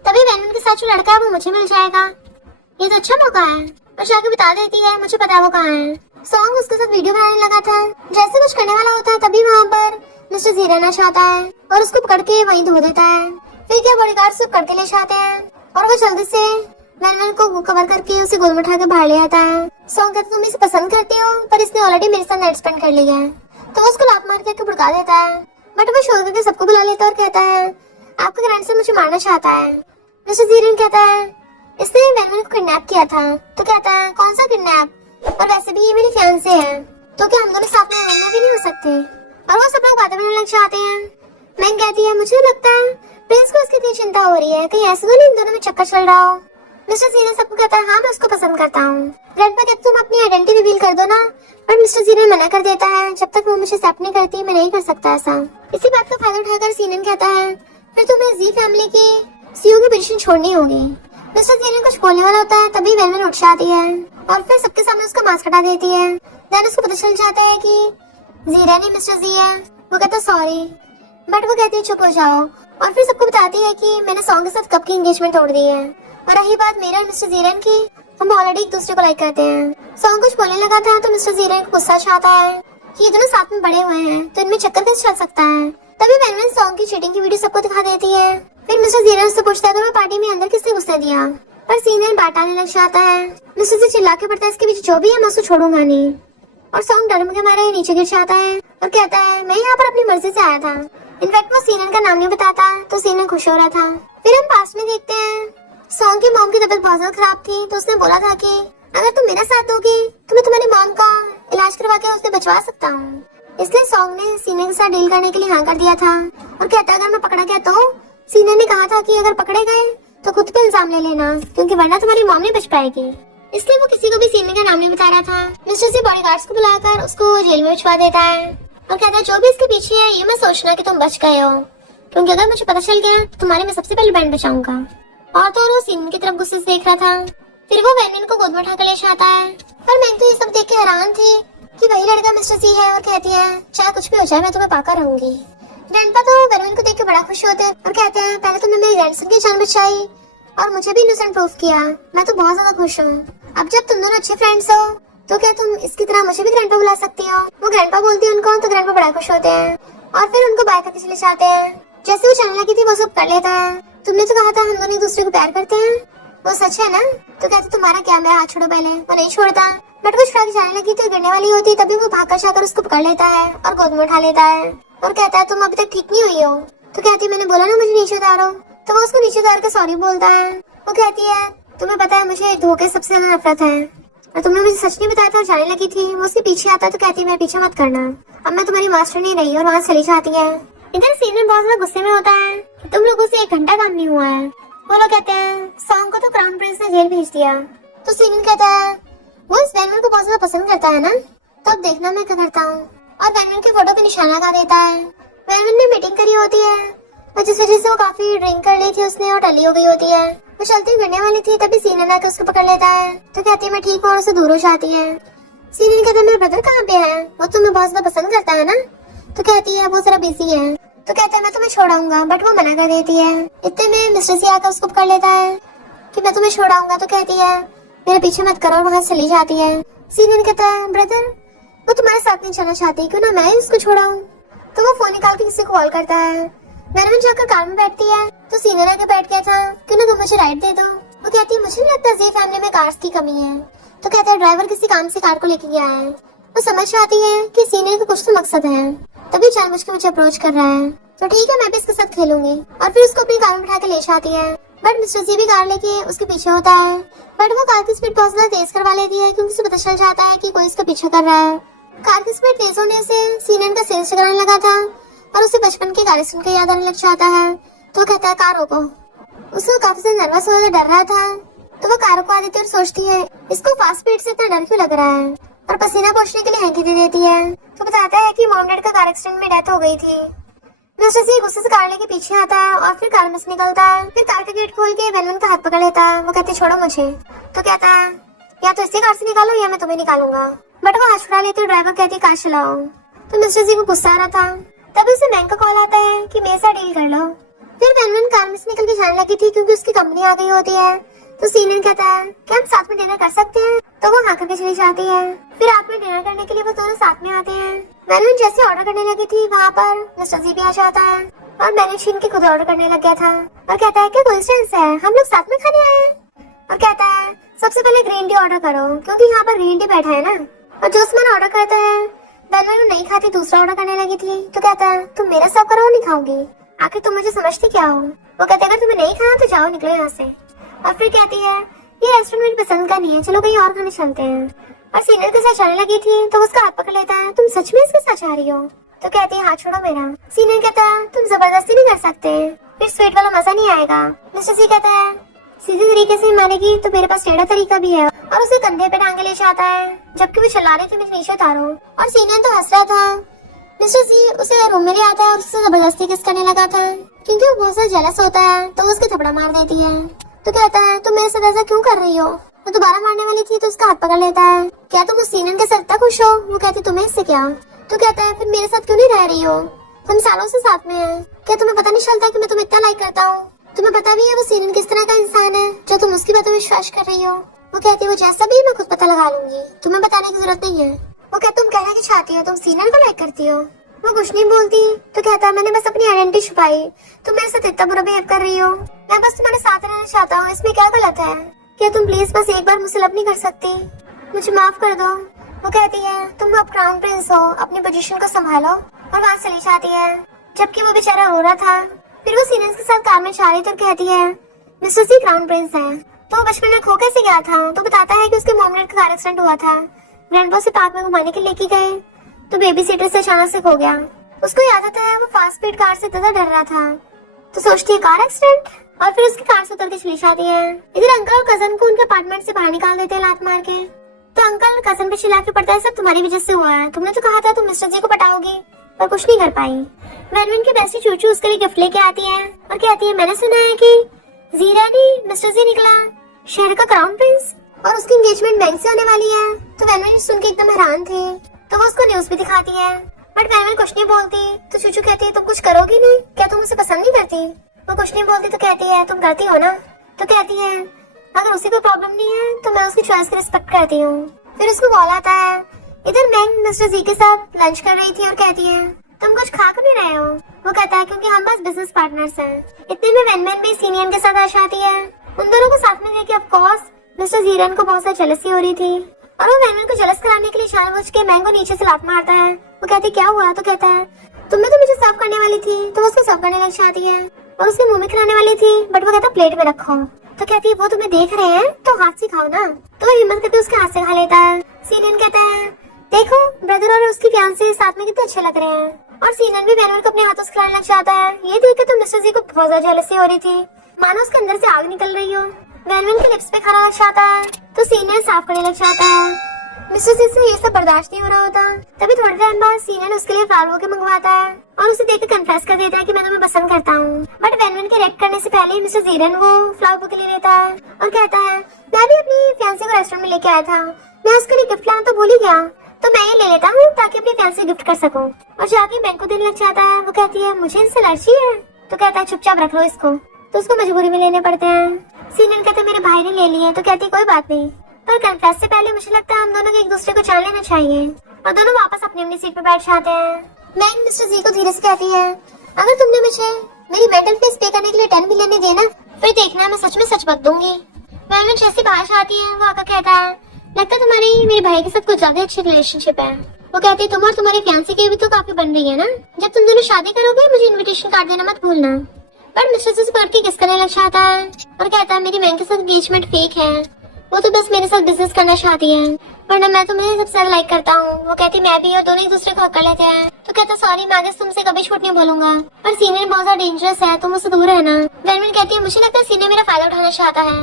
तभी वेनवेन के साथ जो लड़का है वो मुझे मिल जाएगा, ये तो अच्छा मौका है। और जाके बता देती है मुझे पता है वो कहाँ है। सॉन्ग उसके साथ वीडियो बनाने लगा था, जैसे कुछ करने वाला होता है तभी वहाँ पर मिस्टर जीरन आ जाता है और उसको पकड़ के वहीं धो देता है। फिर क्या बॉडीगार्ड से पकड़ के ले जाते हैं और वो जल्दी से वेनवेन को कवर करके उसे गोद में उठा के बाहर ले आता है। सॉन्ग कहता तुम इसे पसंद करती हो पर इसने ऑलरेडी मेरे साथ नाइट स्पेंड कर लिया है, तो वो उसको लात मार के भड़का देता है, बट वो शोर करके सबको बुला लेता है और कहता है आपका ग्रैंडसन मुझे मारना चाहता है। मिस्टर जीरन कहता है इसने वेनवेन को किडनैप किया था, तो कहता है कौन सा किडनैप, और वैसे भी ये मेरी फियांसे है, तो क्या हम दोनों साथ में रूम में भी नहीं हो सकते। और वो सब लोग बातें करने लग जाते हैं। मैंग कहती है मुझे लगता है प्रिंस को इसकी इतनी चिंता हो रही है, कहीं ऐसा तो नहीं इन दोनों में चक्कर चल रहा हो। मिस्टर जीरन सबको कहता है हाँ मैं उसको पसंद करता हूँ। ग्रैंडपा कहते तुम अपनी आइडेंटिटी रिवील कर दो ना, पर मिस्टर जीरन मना कर देता है, जब तक वो मुझे एक्सेप्ट नहीं करती मैं नहीं कर सकता ऐसा। इसी बात का फायदा उठाकर सीनन कहता है फिर तुम्हें जी फैमिली की सीईओ की पोजीशन छोड़नी होगी। मिस्टर जीरन कुछ बोलने वाला होता है तभी वेनवेन उठ जाती है और फिर सबके सामने उसका मास्क हटा देती है। देन उसको पता चल जाता है कि जीरन ही मिस्टर जी है। वो कहता सॉरी, बट वो कहती है चुप हो जाओ, और फिर सबको बताती है कि मैंने सॉन्ग के साथ कब की एंगेजमेंट तोड़ दी है, और रही बात मेरे और मिस्टर जीरन की, हम ऑलरेडी एक दूसरे को लाइक करते हैं। सॉन्ग कुछ बोलने लगा था तो मिस्टर जीरन को गुस्सा आता है कि ये दोनों साथ में बड़े हुए हैं तो इनमें चक्कर कैसे चल सकता है। तभी वेनवेन सॉन्ग की चीटिंग की वीडियो सबको दिखा देती है। फिर मिस्टर जीरन उससे पूछता है तुम्हें पार्टी में अंदर किसने घुसने दिया, पर सीनियर बाटाने लग जाता है। मिस्टर से चिल्ला के पड़ता है इसके बीच जो भी है मैं उसको छोड़ूंगा नहीं, और सॉन्ग डर के मारे नीचे गिर जाता है और कहता है मैं यहाँ पर अपनी मर्जी से आया था। इनफैक्ट वो सीनियर का नाम नहीं बताता तो सीनियर खुश हो रहा था। फिर हम पास में देखते हैं सॉन्ग की मॉम की तबीयत बहुत ज्यादा खराब थी, तो उसने बोला था कि अगर तुम मेरा साथ दोगी तो मैं तुम्हारी मॉम का इलाज करवा के उसे बचवा सकता हूँ। इसलिए सॉन्ग ने सीनियर के साथ डील करने के लिए हाँ कर दिया था, और कहता अगर मैं पकड़ा गया तो सीनियर ने कहा था कि अगर पकड़े गए तो खुद पे इल्जाम ले लेना क्योंकि वरना तुम्हारी मॉम नहीं बच पाएगी। इसलिए वो किसी को भी सीनियर का नाम नहीं बता रहा था। मिस्टर से बॉडीगार्ड्स को बुलाकर उसको जेल में भिजवा देता है और कहता है जो भी इसके पीछे है ये मत सोचना कि तुम बच गए हो, क्योंकि अगर मुझे पता चल गया तो तुम्हारे मैं सबसे पहले बैंड बचाऊंगा। और तो वो सीनियर की तरफ गुस्से से देख रहा था। फिर वो वेनवेन को गोद में उठाकर ले जाता है, पर मैं तो ये सब देख के हैरान थी कि वही लड़का मिस्टर जी है, और कहती है चाहे कुछ भी हो जाए मैं तुम्हें पाकर रहूंगी। ग्रैंडपा तो वेनवेन को देख के बड़ा खुश होते हैं और कहते हैं पहले तुमने मेरे ग्रैंडसन की जान बचाई और मुझे भी इनोसेंट प्रूफ किया, मैं तो बहुत ज्यादा खुश हूँ। अब जब तुम दोनों अच्छे फ्रेंड्स हो तो क्या तुम इसकी तरह मुझे भी ग्रैंडपा बुला सकती हो। वो ग्रैंडपा बोलती है उनको तो ग्रैंडपा बड़ा खुश होते हैं। और फिर उनको बाय करके चले जाते हैं। जैसे वो चलने लगी थी वो सब कर लेता है। तुमने तो कहा था हम दोनों एक दूसरे को प्यार करते हैं, वो सच है ना? तो कहते तुम्हारा क्या, मेरा हाथ छोड़ो पहले। वो नहीं छोड़ता, बट वो छुड़ा के जाने लगी तो गिरने वाली होती, तभी वो भागकर जाकर उसको पकड़ लेता है और गोद में उठा लेता है और कहता है तुम अभी तक ठीक नहीं हुई हो। तो कहती है मैंने बोला ना मुझे नीचे उतारो। तो वो उसको नीचे उतार कर सॉरी बोलता है। वो कहती है तुम्हें पता है मुझे धोखे सबसे ज्यादा नफरत है और तुमने मुझे सच नहीं बताया था और जाने लगी थी। वो उसके पीछे आता है तो कहती है मेरे पीछे मत करना, अब मैं तुम्हारी मास्टर नहीं रही, और वहाँ चली जाती है। इधर सीनियर बहुत ज्यादा गुस्से में होता है कि तुम लोगों से 1 घंटा काम नहीं हुआ है। वो लोग कहते हैं सॉन्ग को तो क्राउन प्रिंस ने जेल भेज दिया। तो सीनियर कहता है वो इस वैनमैन को बहुत ज्यादा पसंद करता है ना, तो अब देखना मैं क्या करता हूँ। और वैनमैन के फोटो पे निशाना लगा देता है। वैनमैन ने मीटिंग करी होती है और जिस वजह से वो काफी ड्रिंक कर ली थी उसने और टली हो गई होती है। वो चलती गिरने वाली थी तभी सीनियर आकर उसको पकड़ लेता है। तो कहती है मैं ठीक हूँ और उससे दूर हो जाती है। सीनियर कहता है मेरा ब्रदर कहाँ पे है, वो तुम्हें बहुत ज्यादा पसंद करता है ना? तो कहती है वो जरा बिजी है। तो कहता है मैं तुम्हें छोड़ाऊंगा, बट वो मना कर देती है। इतने में मिस्टर सी आकर उसको पकड़ लेता है कि मैं तुम्हें छोड़ाऊंगा। तो कहती है मेरे पीछे मत करो और वहाँ चली जाती है। सीनियर कहता है ब्रदर वो तुम्हारे साथ नहीं चलना चाहती, क्यों ना मैं उसको छोड़ाऊं। तो वो फोन निकाल के किसी को कॉल करता है। वैनमैन जाकर कार में बैठती है तो सीनियर आके बैठ गया था, क्यों ना तुम मुझे राइड दे दो। वो कहती है मुझे नहीं लगता जी फैमिली में कार्स की कमी है। तो कहता है ड्राइवर किसी काम से कार को लेके गया है। वो समझ जाती है कि सीनियर का कुछ तो मकसद है, तभी जानबूझ के मुझे अप्रोच कर रहा है। तो ठीक है मैं भी इसके साथ खेलूंगी, और फिर उसको अपनी कार में बैठा के ले जाती है। बट मिस्टर जी भी कार लेके उसके पीछे होता है, बट वो कार की स्पीड बहुत ज्यादा तेज करवा लेती है क्योंकि उसे पता चल जाता है कि कोई इसका पीछा कर रहा है। कार की स्पीड तेज होने से सीनियर का सिर चकराने लगा था और उसे बचपन की गाली सुनकर याद आने लग जाता है। तो कहता है कार रोको। उसको काफी ज्यादा नर्वस हो डर रहा था, तो वो कार रुकवा देती है और सोचती है इसको फास्ट स्पीड से इतना डर क्यों लग रहा है, और पसीना पोंछने के लिए हैंकी दे देती है। तो बताता है कि मॉम डैड का कार एक्सीडेंट में डेथ हो गई थी। मिस्टर सी गुस्से से कार लेके पीछे आता है और फिर कार में से निकलता है। फिर कार का गेट खोल के वैनमैन का हाथ पकड़ लेता है। वो कहते छोड़ो मुझे। तो कहता है या तो इसी कार से निकालो या मैं तुम्हें निकालूंगा। बट वो हाथ छुड़ा लेती है। ड्राइवर कहती है कार चलाओ। तो मिस्टर जी को गुस्सा आ रहा था, तभी उसे बैंक का कॉल आता है कि मेरे साथ डील कर लो। फिर वैनमैन कार में से निकल के जाने लगी थी क्योंकि उसकी कंपनी आ गई होती है। तो सीनियर कहता है क्या हम साथ में डिनर कर सकते हैं? तो वो हाँ करके चली जाती है। फिर रात में डिनर करने के लिए वो दोनों साथ में आते हैं। वैनमैन जैसे ऑर्डर करने लगी थी वहाँ पर मिस्टर जी भी आ जाता है और मैंने छीन के खुद ऑर्डर करने लग गया था और कहता है क्या कोइंसिडेंस है, हम लोग साथ में खाने आए हैं। और कहता है सबसे पहले ग्रीन टी ऑर्डर करो क्योंकि यहाँ पर ग्रीन टी बैठा है ना। और जो सामान ऑर्डर करता है वैनमैन नहीं खाती, दूसरा ऑर्डर करने लगी थी। तो कहता है तुम मेरा सर्व करो नहीं खाओगी, आखिर तुम मुझे समझती क्या हो। वो कहते अगर तुम्हें नहीं खाना तो जाओ निकलो यहाँ से। और फिर कहती है ये रेस्टोरेंट मेरी पसंद का नहीं है, चलो कहीं और खाने चलते हैं। और सीनियर के साथ चलने लगी थी तो उसका हाथ पकड़ लेता है। तुम सच में इसके साथ जा रही हो? तो कहती है हाथ छोड़ो मेरा। सीनियर कहता है तुम जबरदस्ती नहीं कर सकते, फिर स्वीट वाला मजा नहीं आएगा। मिस्टर सी कहता है सीधे तरीके से मानेगी तो मेरे पास टेढ़ा तरीका भी है, और उसे कंधे पे टांगे ले जाता है जबकि वो चिल्ला रही थी मुझे नीचे उतारो। और सीनियर तो हंस रहा था। मिस्टर सी उसे रूम में ले आता है और उससे जबरदस्ती किस करने लगा था क्योंकि वो बहुत ज्यादा जेलस होता है। तो उसके थपड़ा मार देती है। तो कहता है तुम मेरे साथ ऐसा क्यों कर रही हो? वो दोबारा मारने वाली थी तो उसका हाथ पकड़ लेता है। क्या तुम उस सीनियर के साथ इतना खुश हो? वो कहती तुम्हें इससे क्या? तो कहता है फिर मेरे साथ क्यों नहीं रह रही हो? हम सालों से साथ में हैं, क्या तुम्हें पता नहीं चलता कि मैं तुम्हें इतना लाइक करता हूँ? तुम्हें पता भी है वो सीनियर किस तरह का इंसान है जो तुम उसकी बातों में विश्वास कर रही हो? वो कहती है वो जैसा भी मैं खुद पता लगा लूंगी, तुम्हें बताने की जरूरत नहीं है। वो कहता तुम कहना क्या चाहती हो, तुम सीनियर को लाइक करती हो? वो कुछ नहीं बोलती। तो कहता मैंने बस अपनी आइडेंटिटी छुपाई, तुम मेरे साथ इतना बुरा बिहेव कर रही हो, मैं बस तुम्हारे साथ रहना चाहता हूँ, इसमें क्या गलत है? क्या तुम प्लीज बस एक बार मुझसे लब नहीं कर सकती? मुझे माफ कर दो। वो कहती है तुम अब क्राउन प्रिंस हो, अपनी पोजीशन को संभालो, और वहाँ चली जाती है जबकि वो बेचारा रो रहा था। फिर वो सीनियर्स के साथ कार में जा रही तो कहती है मिस्टर सी क्राउन प्रिंस है। तो वो बचपन में खो कैसे गया था? तो बताता है कि उसके मॉम डैड का कार एक्सीडेंट हुआ था, ग्रैंडपा से पार्क में घुमाने के लिए लेके गए तो बेबी सीटर से अचानक से खो गया। उसको याद आता है वो फास्ट स्पीड कार से ज्यादा डर रहा था, तो सोचती है कार एक्सीडेंट, और फिर उसकी कार से उतर के चली जाती है। इधर अंकल और कजन को उनके अपार्टमेंट से बाहर निकाल देते हैं लात मार के। तो अंकल कजन पे चिल्ला के पड़ता है सब तुम्हारी वजह से हुआ है, तुमने तो कहा था तुम मिस्टर जी को पटाओगी पर कुछ नहीं कर पाई। वैनमैन की बेस्टी चूचू उसके लिए गिफ्ट लेके आती है और कहती है मैंने सुना है कि जीरा नहीं मिस्टर जी निकला शहर का क्राउन प्रिंस और उसकी एंगेजमेंट बैंक से होने वाली है। तो वैनमैन सुन के एकदम हैरान थे। तो वो उसको न्यूज भी दिखाती है बट वैनमैन कुछ नहीं बोलती। तो चूचू कहती है तुम कुछ करोगी नहीं, क्या तुम उसे पसंद नहीं करती? वो कुछ नहीं बोलती तो कहती है तुम करती हो ना? तो कहती है अगर उसे कोई प्रॉब्लम नहीं है तो मैं उसकी चॉइस की रिस्पेक्ट करती हूँ। फिर उसको कॉल आता है। इधर मैं मिस्टर जी के साथ लंच कर रही थी और कहती है तुम कुछ खा क्यों नहीं रहे हो? वो कहता है क्योंकि हम बस बिजनेस पार्टनर्स हैं। इतने में वैनमैन भी सीनियन के साथ आ जाती है। उन दोनों को साथ में देख के ऑफ कोर्स मिस्टर जीरन को बहुत सारी जेलसी हो रही थी और वो वैनमैन को जेलस कराने के लिए जानबूझ के मैंगो नीचे से लात मारता है। वो कहती क्या हुआ? तो कहता है तुमने तो मुझे सर्व करने वाली थी, तो वो उसको सर्व करने लग जाती है और उसके मुंह में खिलाने वाली थी, बट वो कहता प्लेट में रखो। तो कहती है वो तुम्हें देख रहे हैं तो हाथ से खाओ ना। तो वो हिम्मत करके उसके हाथ से खा लेता है। सीनियन कहता है देखो ब्रदर और उसकी फियांसे साथ में कितने अच्छे लग रहे हैं। और सीनियन भी वैनमैन को अपने हाथों से खिलाने लग जाता है। ये देख के तो मिस्टर जी को बहुत ज्यादा जेलसी हो रही थी, मानो उसके अंदर से आग निकल रही हो। वैनमैन के लिप्स पे खाना लग जाता है तो सीनियन साफ करने लग जाता है। मिस्टर जी से ये सब बर्दाश्त नहीं हो रहा होता। तभी थोड़े टाइम बाद सीनियन उसके लिए फ्लावर बुके मंगवाता है और उसे देख के कन्फेस कर देता है कि मैं तुम्हें पसंद करता हूँ। बट वैनमैन के रिएक्ट करने से पहले मिस्टर जीरन वो फ्लावर बुके ले लेता है और कहता है मैं भी अपनी फियांसे को रेस्टोरेंट में लेके आया था, मैं उसके लिए गिफ्ट लाना तो भूल ही गया, तो मैं ये ले लेता हूँ ताकि अपनी फियांसे गिफ्ट कर सकूँ। और जाके बैंक को देने लग जाता है। वो कहती है मुझे इनसे एलर्जी है। तो कहता है चुपचाप रख लो इसको। तो उसको मजबूरी में लेने पड़ते हैं। सीनियन कहते मेरे भाई ने ले लिए। तो कहती कोई बात नहीं, पर कन्फेस से पहले मुझे लगता है हम दोनों को एक दूसरे को जान लेना चाहिए। और दोनों वापस अपनी अपनी सीट पर बैठ जाते हैं। मैंग मिस्टर जी को धीरे से कहती है अगर तुमने मुझे मेरी मेंटल फीस पे करने के लिए 10 मिलियन नहीं देना फिर देखना मैं सच में सच बता दूंगी। मैंने जैसे बाहर जाती है वो आकर कहता है लगता है तुम्हारी मेरे भाई के साथ कुछ ज्यादा अच्छी रिलेशनशिप है। वो कहती है तुम और तुम्हारी फियांसे की भी तो काफी बन रही है ना, जब तुम दोनों शादी करोगे मुझे इन्विटेशन कार्ड देना मत भूलना। पर मिस्टर जी से पकड़ के किस करने लग जाता है और कहता है मेरी मैंग के साथ एंगेजमेंट फेक है, वो तो बस मेरे साथ बिजनेस करना चाहती है, वरना मैं तुम्हें सबसे ज्यादा लाइक करता हूँ। वो कहती मैं भी, और दोनों एक दूसरे को हक कर लेते हैं। तो कहता सॉरी मैं आगे तुमसे कभी छूट नहीं बोलूंगा, पर सीनियर बहुत ज्यादा डेंजरस है, तुम उससे दूर रहना। वैनमैन कहती है मुझे लगता है सीनियर मेरा फायदा उठाना चाहता है,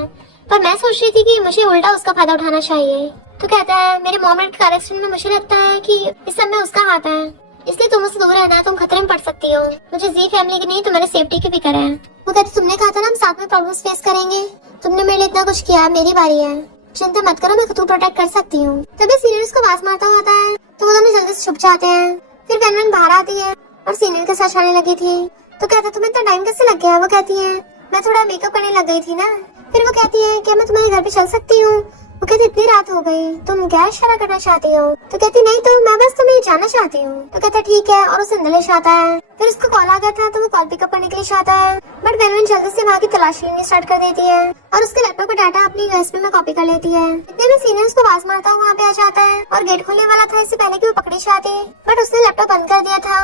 पर मैं सोच रही थी कि मुझे उल्टा उसका फायदा उठाना चाहिए। तो कहता है मेरे मॉम डैड के करेक्शन में मुझे लगता है कि इस सब में उसका हाथ है, इसलिए तुम उससे दूर रहना, तुम खतरे में पड़ सकती हो। मुझे जी फैमिली की नहीं तुम्हारी सेफ्टी की फिक्र है। वो कहती तुमने कहा था ना हम साथ में प्रॉब्लम्स फेस करेंगे, तुमने मेरे लिए इतना कुछ किया, मेरी बारी है, चिंता मत करो मैं खुद को प्रोटेक्ट कर सकती हूँ। तभी सीनियर उसको आवाज मारता हुआ आता है तो वो दोनों जल्दी से छुप जाते हैं। फिर वैनमैन बाहर आती है और सीनियर के साथ आने लगी थी। तो कहता तुम्हें इतना टाइम कैसे लग गया? वो कहती है मैं थोड़ा मेकअप करने लग गई थी ना। फिर वो कहती है क्या मैं तुम्हारे घर पे चल सकती हूँ? वो कहती इतनी रात हो गई, तुम क्या इशारा करना चाहती हो? तो कहती नहीं तो मैं बस तुम्हें जानना चाहती हूँ। तो कहता ठीक है और उसे अंदर ले जाता है। फिर उसको कॉल आ गया था तो वो कॉल पिकअप करने के लिए जाता है, बट वैनमैन जल्दी से वहाँ की तलाशी लेनी स्टार्ट कर देती है और उसके लैपटॉप का डाटा अपनी यूएसबी में कॉपी कर लेती है। इतने में सीनियर उसको आवाज मारता हुआ वहाँ पे आ जाता है और गेट खोलने वाला था इससे पहले कि वो पकड़ी जाती, बट उसने लैपटॉप बंद कर दिया था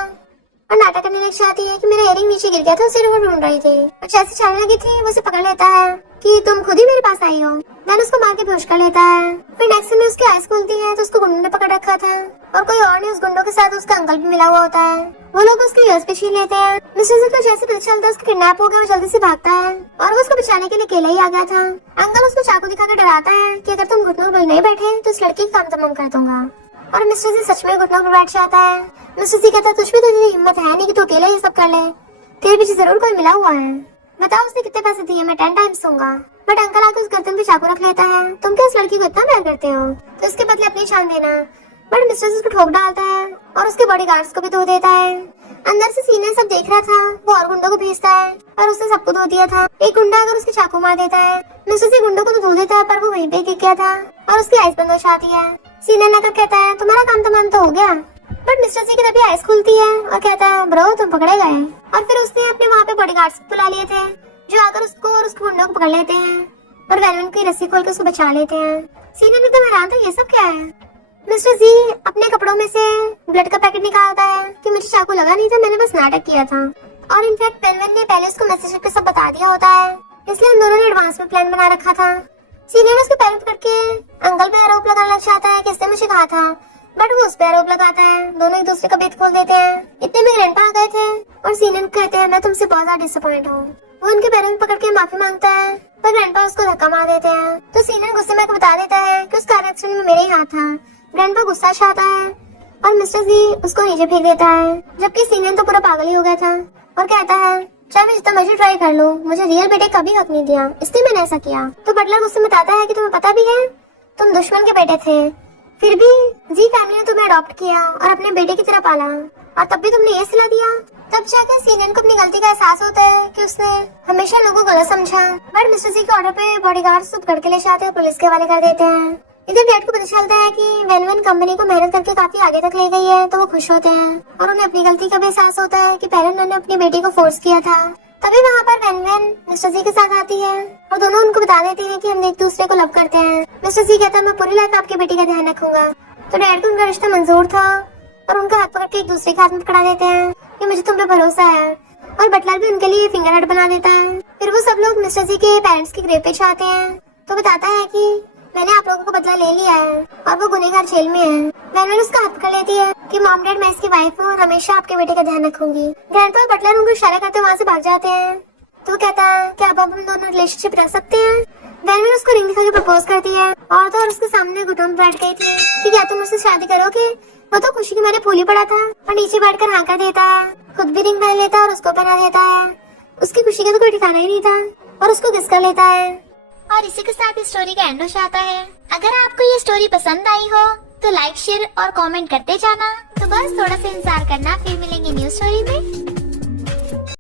और नाटक करने लग जाती है कि मेरा इयरिंग नीचे गिर गया था, उसे वो ढूंढ रही थी। और जैसे चलने लगी थी वो उसे पकड़ लेता है कि तुम खुद ही मेरे पास आई हो। मैंने उसको मार के बेहोश कर लेता है। फिर नेक्स्ट में उसकी आइज खुलती है तो उसको गुंडों ने पकड़ रखा था और कोई और ने उस गुंडों के साथ उसका अंकल भी मिला हुआ होता है। वो लोग उसके यूएस पे छीन लेते हैं। मिस्टर को जैसे पता चलता है उसका किडनैप हो गया, वो जल्दी से भागता है और वो उसको बचाने के लिए अकेला ही आ गया था। अंकल उसको चाकू दिखाकर डराता है कि अगर तुम घुटनों पर नहीं बैठे तो इस लड़की का काम तमाम कर दूंगा। और मिस्टर जी सच में घुटनों पर बैठ जाता है। मिस्टर जी कहता तुझ में तो इतनी हिम्मत है नहीं कि तू अकेला ये सब कर ले, तेरे पीछे जरूर कोई मिला हुआ है, बताओ उसने कितने पैसे दिए, मैं 10 टाइम्स दूंगा। बट अंकल आके उस गर्दन पे चाकू रख लेता है। तुम क्या उस लड़की को इतना प्यार करते हो तो उसके बदले अपनी जान देना। बट मिस्टर जी उसको ठोक डालता है और उसके बॉडीगार्ड्स को भी धो देता है। अंदर से सीनियर सब देख रहा था, वो और गुंडों को भेजता है पर उसने सबको धो दिया था। एक गुंडा अगर उसके चाकू मार देता है, मिस्टर जी गुंडों को तो धो देता है पर वो वहीं पे गिर गया था और उसकी आइज बंद हो जाती है। सीनियर लगा कहता है तुम्हारा काम तमाम तो हो गया, बट मिस्टर जी की तभी आइज खुलती है और कहता है ब्रो तुम पकड़े गए। और फिर उसने अपने वहाँ पे बॉडीगार्ड्स बुला लिए थे जो आकर उसको और उसके गुंडों को पकड़ लेते हैं और वैनमैन की रस्सी खोल के उसको बचा लेते हैं। सीनियर एकदम हैरान था ये सब क्या है। मिस्टर जी अपने कपड़ों में से ब्लड का पैकेट निकालता है कि मुझे चाकू लगा नहीं था, मैंने बस नाटक किया था। और इनफैक्ट वैनमैन ने पहले उसको मैसेज पे सब बता दिया होता है, इसलिए उन दोनों ने एडवांस में प्लान बना रखा था। सीनियर उसके पैर पकड़ के अंकल पे आरोप लगाने लग जाता है कि इसने मुझे कहा था, बट वो उस पे आरोप लगाता है। दोनों एक दूसरे का भेद खोल देते हैं। इतने में ग्रैंडपा आ गए थे और सीनियर कहते हैं मैं तुमसे बहुत ज्यादा डिसअपॉइंट हूँ। वो उनके पैरों में पकड़ के माफी मांगता है पर ग्रैंडपा उसको धक्का मार देते हैं। तो सीनियर गुस्से में बता देता है कि उस कार एक्सीडेंट में मेरे ही हाथ था। ग्रैंडपा गुस्सा चाहता है और मिस्टर जी उसको नीचे फेंक देता है, जबकि सीनियर तो पूरा पागल ही हो गया था और कहता है चाहे मैं जितना मर्जी ट्राई कर लूं, मुझे रियल बेटे का भी हक नहीं दिया, इसलिए मैंने ऐसा किया। तो बटलर गुस्से में बताता है कि तुम्हें पता भी है तुम दुश्मन के बेटे थे, फिर भी जी फैमिली ने तुम्हें अडॉप्ट किया और अपने बेटे की तरह पाला और तब भी तुमने ये सिला दिया। तब जाकर सीनियर को अपनी गलती का एहसास होता है कि उसने हमेशा लोगों को गलत समझा। बट मिस्टर जी के ऑर्डर पे बॉडीगार्ड्स उसको पकड़ के ले जाते और पुलिस के हवाले कर देते हैं। इधर डैड को पता चलता है कि वैन कंपनी को मेहनत करके काफी आगे तक ले गई है, तो वो खुश होते हैं और उन्हें अपनी गलती का भी एहसास होता है कि पहले उन्होंने अपनी बेटी को फोर्स किया था। तभी वहाँ पर वैन मिस्टर जी के साथ आती है और दोनों उनको बता देती हैं कि हम एक दूसरे को लव करते हैं। मिस्टर जी कहता है मैं पूरी लाइफ आपकी बेटी का ध्यान रखूंगा। तो डैड को उनका रिश्ता मंजूर था और उनका हाथ पकड़ के एक दूसरे के हाथ में पकड़ा देते हैं कि मुझे तुम पे भरोसा है, और बटलर भी उनके लिए फिंगर हट बना देता है। फिर वो सब लोग मिस्टर जी के पेरेंट्स की ग्रेव पे जाते हैं तो बताता है कि मैंने आप लोगों को बदला ले लिया है और वो गुनहगार जेल में है। वैन उसका हाथ पकड़ लेती है कि मॉम डैड मैं इसकी वाइफ हूँ और हमेशा आपके बेटे का ध्यान रखूंगी। ग्रैंडपा और बटलर उनको इशारा करते वहाँ से भाग जाते हैं। तो वो कहता है कि अब हम दोनों रिलेशनशिप रख सकते हैं। वैन उसको रिंग दिखा के प्रपोज करती है और तो और उसके सामने घुटन बैठ गई थी कि क्या तुम मुझसे शादी करोगे। वो तो खुशी के मारे फूल ही पड़ा था और नीचे बैठकर हाँ कर देता है, खुद भी रिंग पहन लेता है और उसको पहना देता है। उसकी खुशी का तो कोई ठिकाना ही नहीं था और उसको किस कर लेता है। और इसी के साथ इस स्टोरी का एंड हो जाता है। अगर आपको ये स्टोरी पसंद आई हो तो लाइक शेयर और कमेंट करते जाना। तो बस थोड़ा सा इंतजार करना, फिर मिलेंगे न्यू स्टोरी में।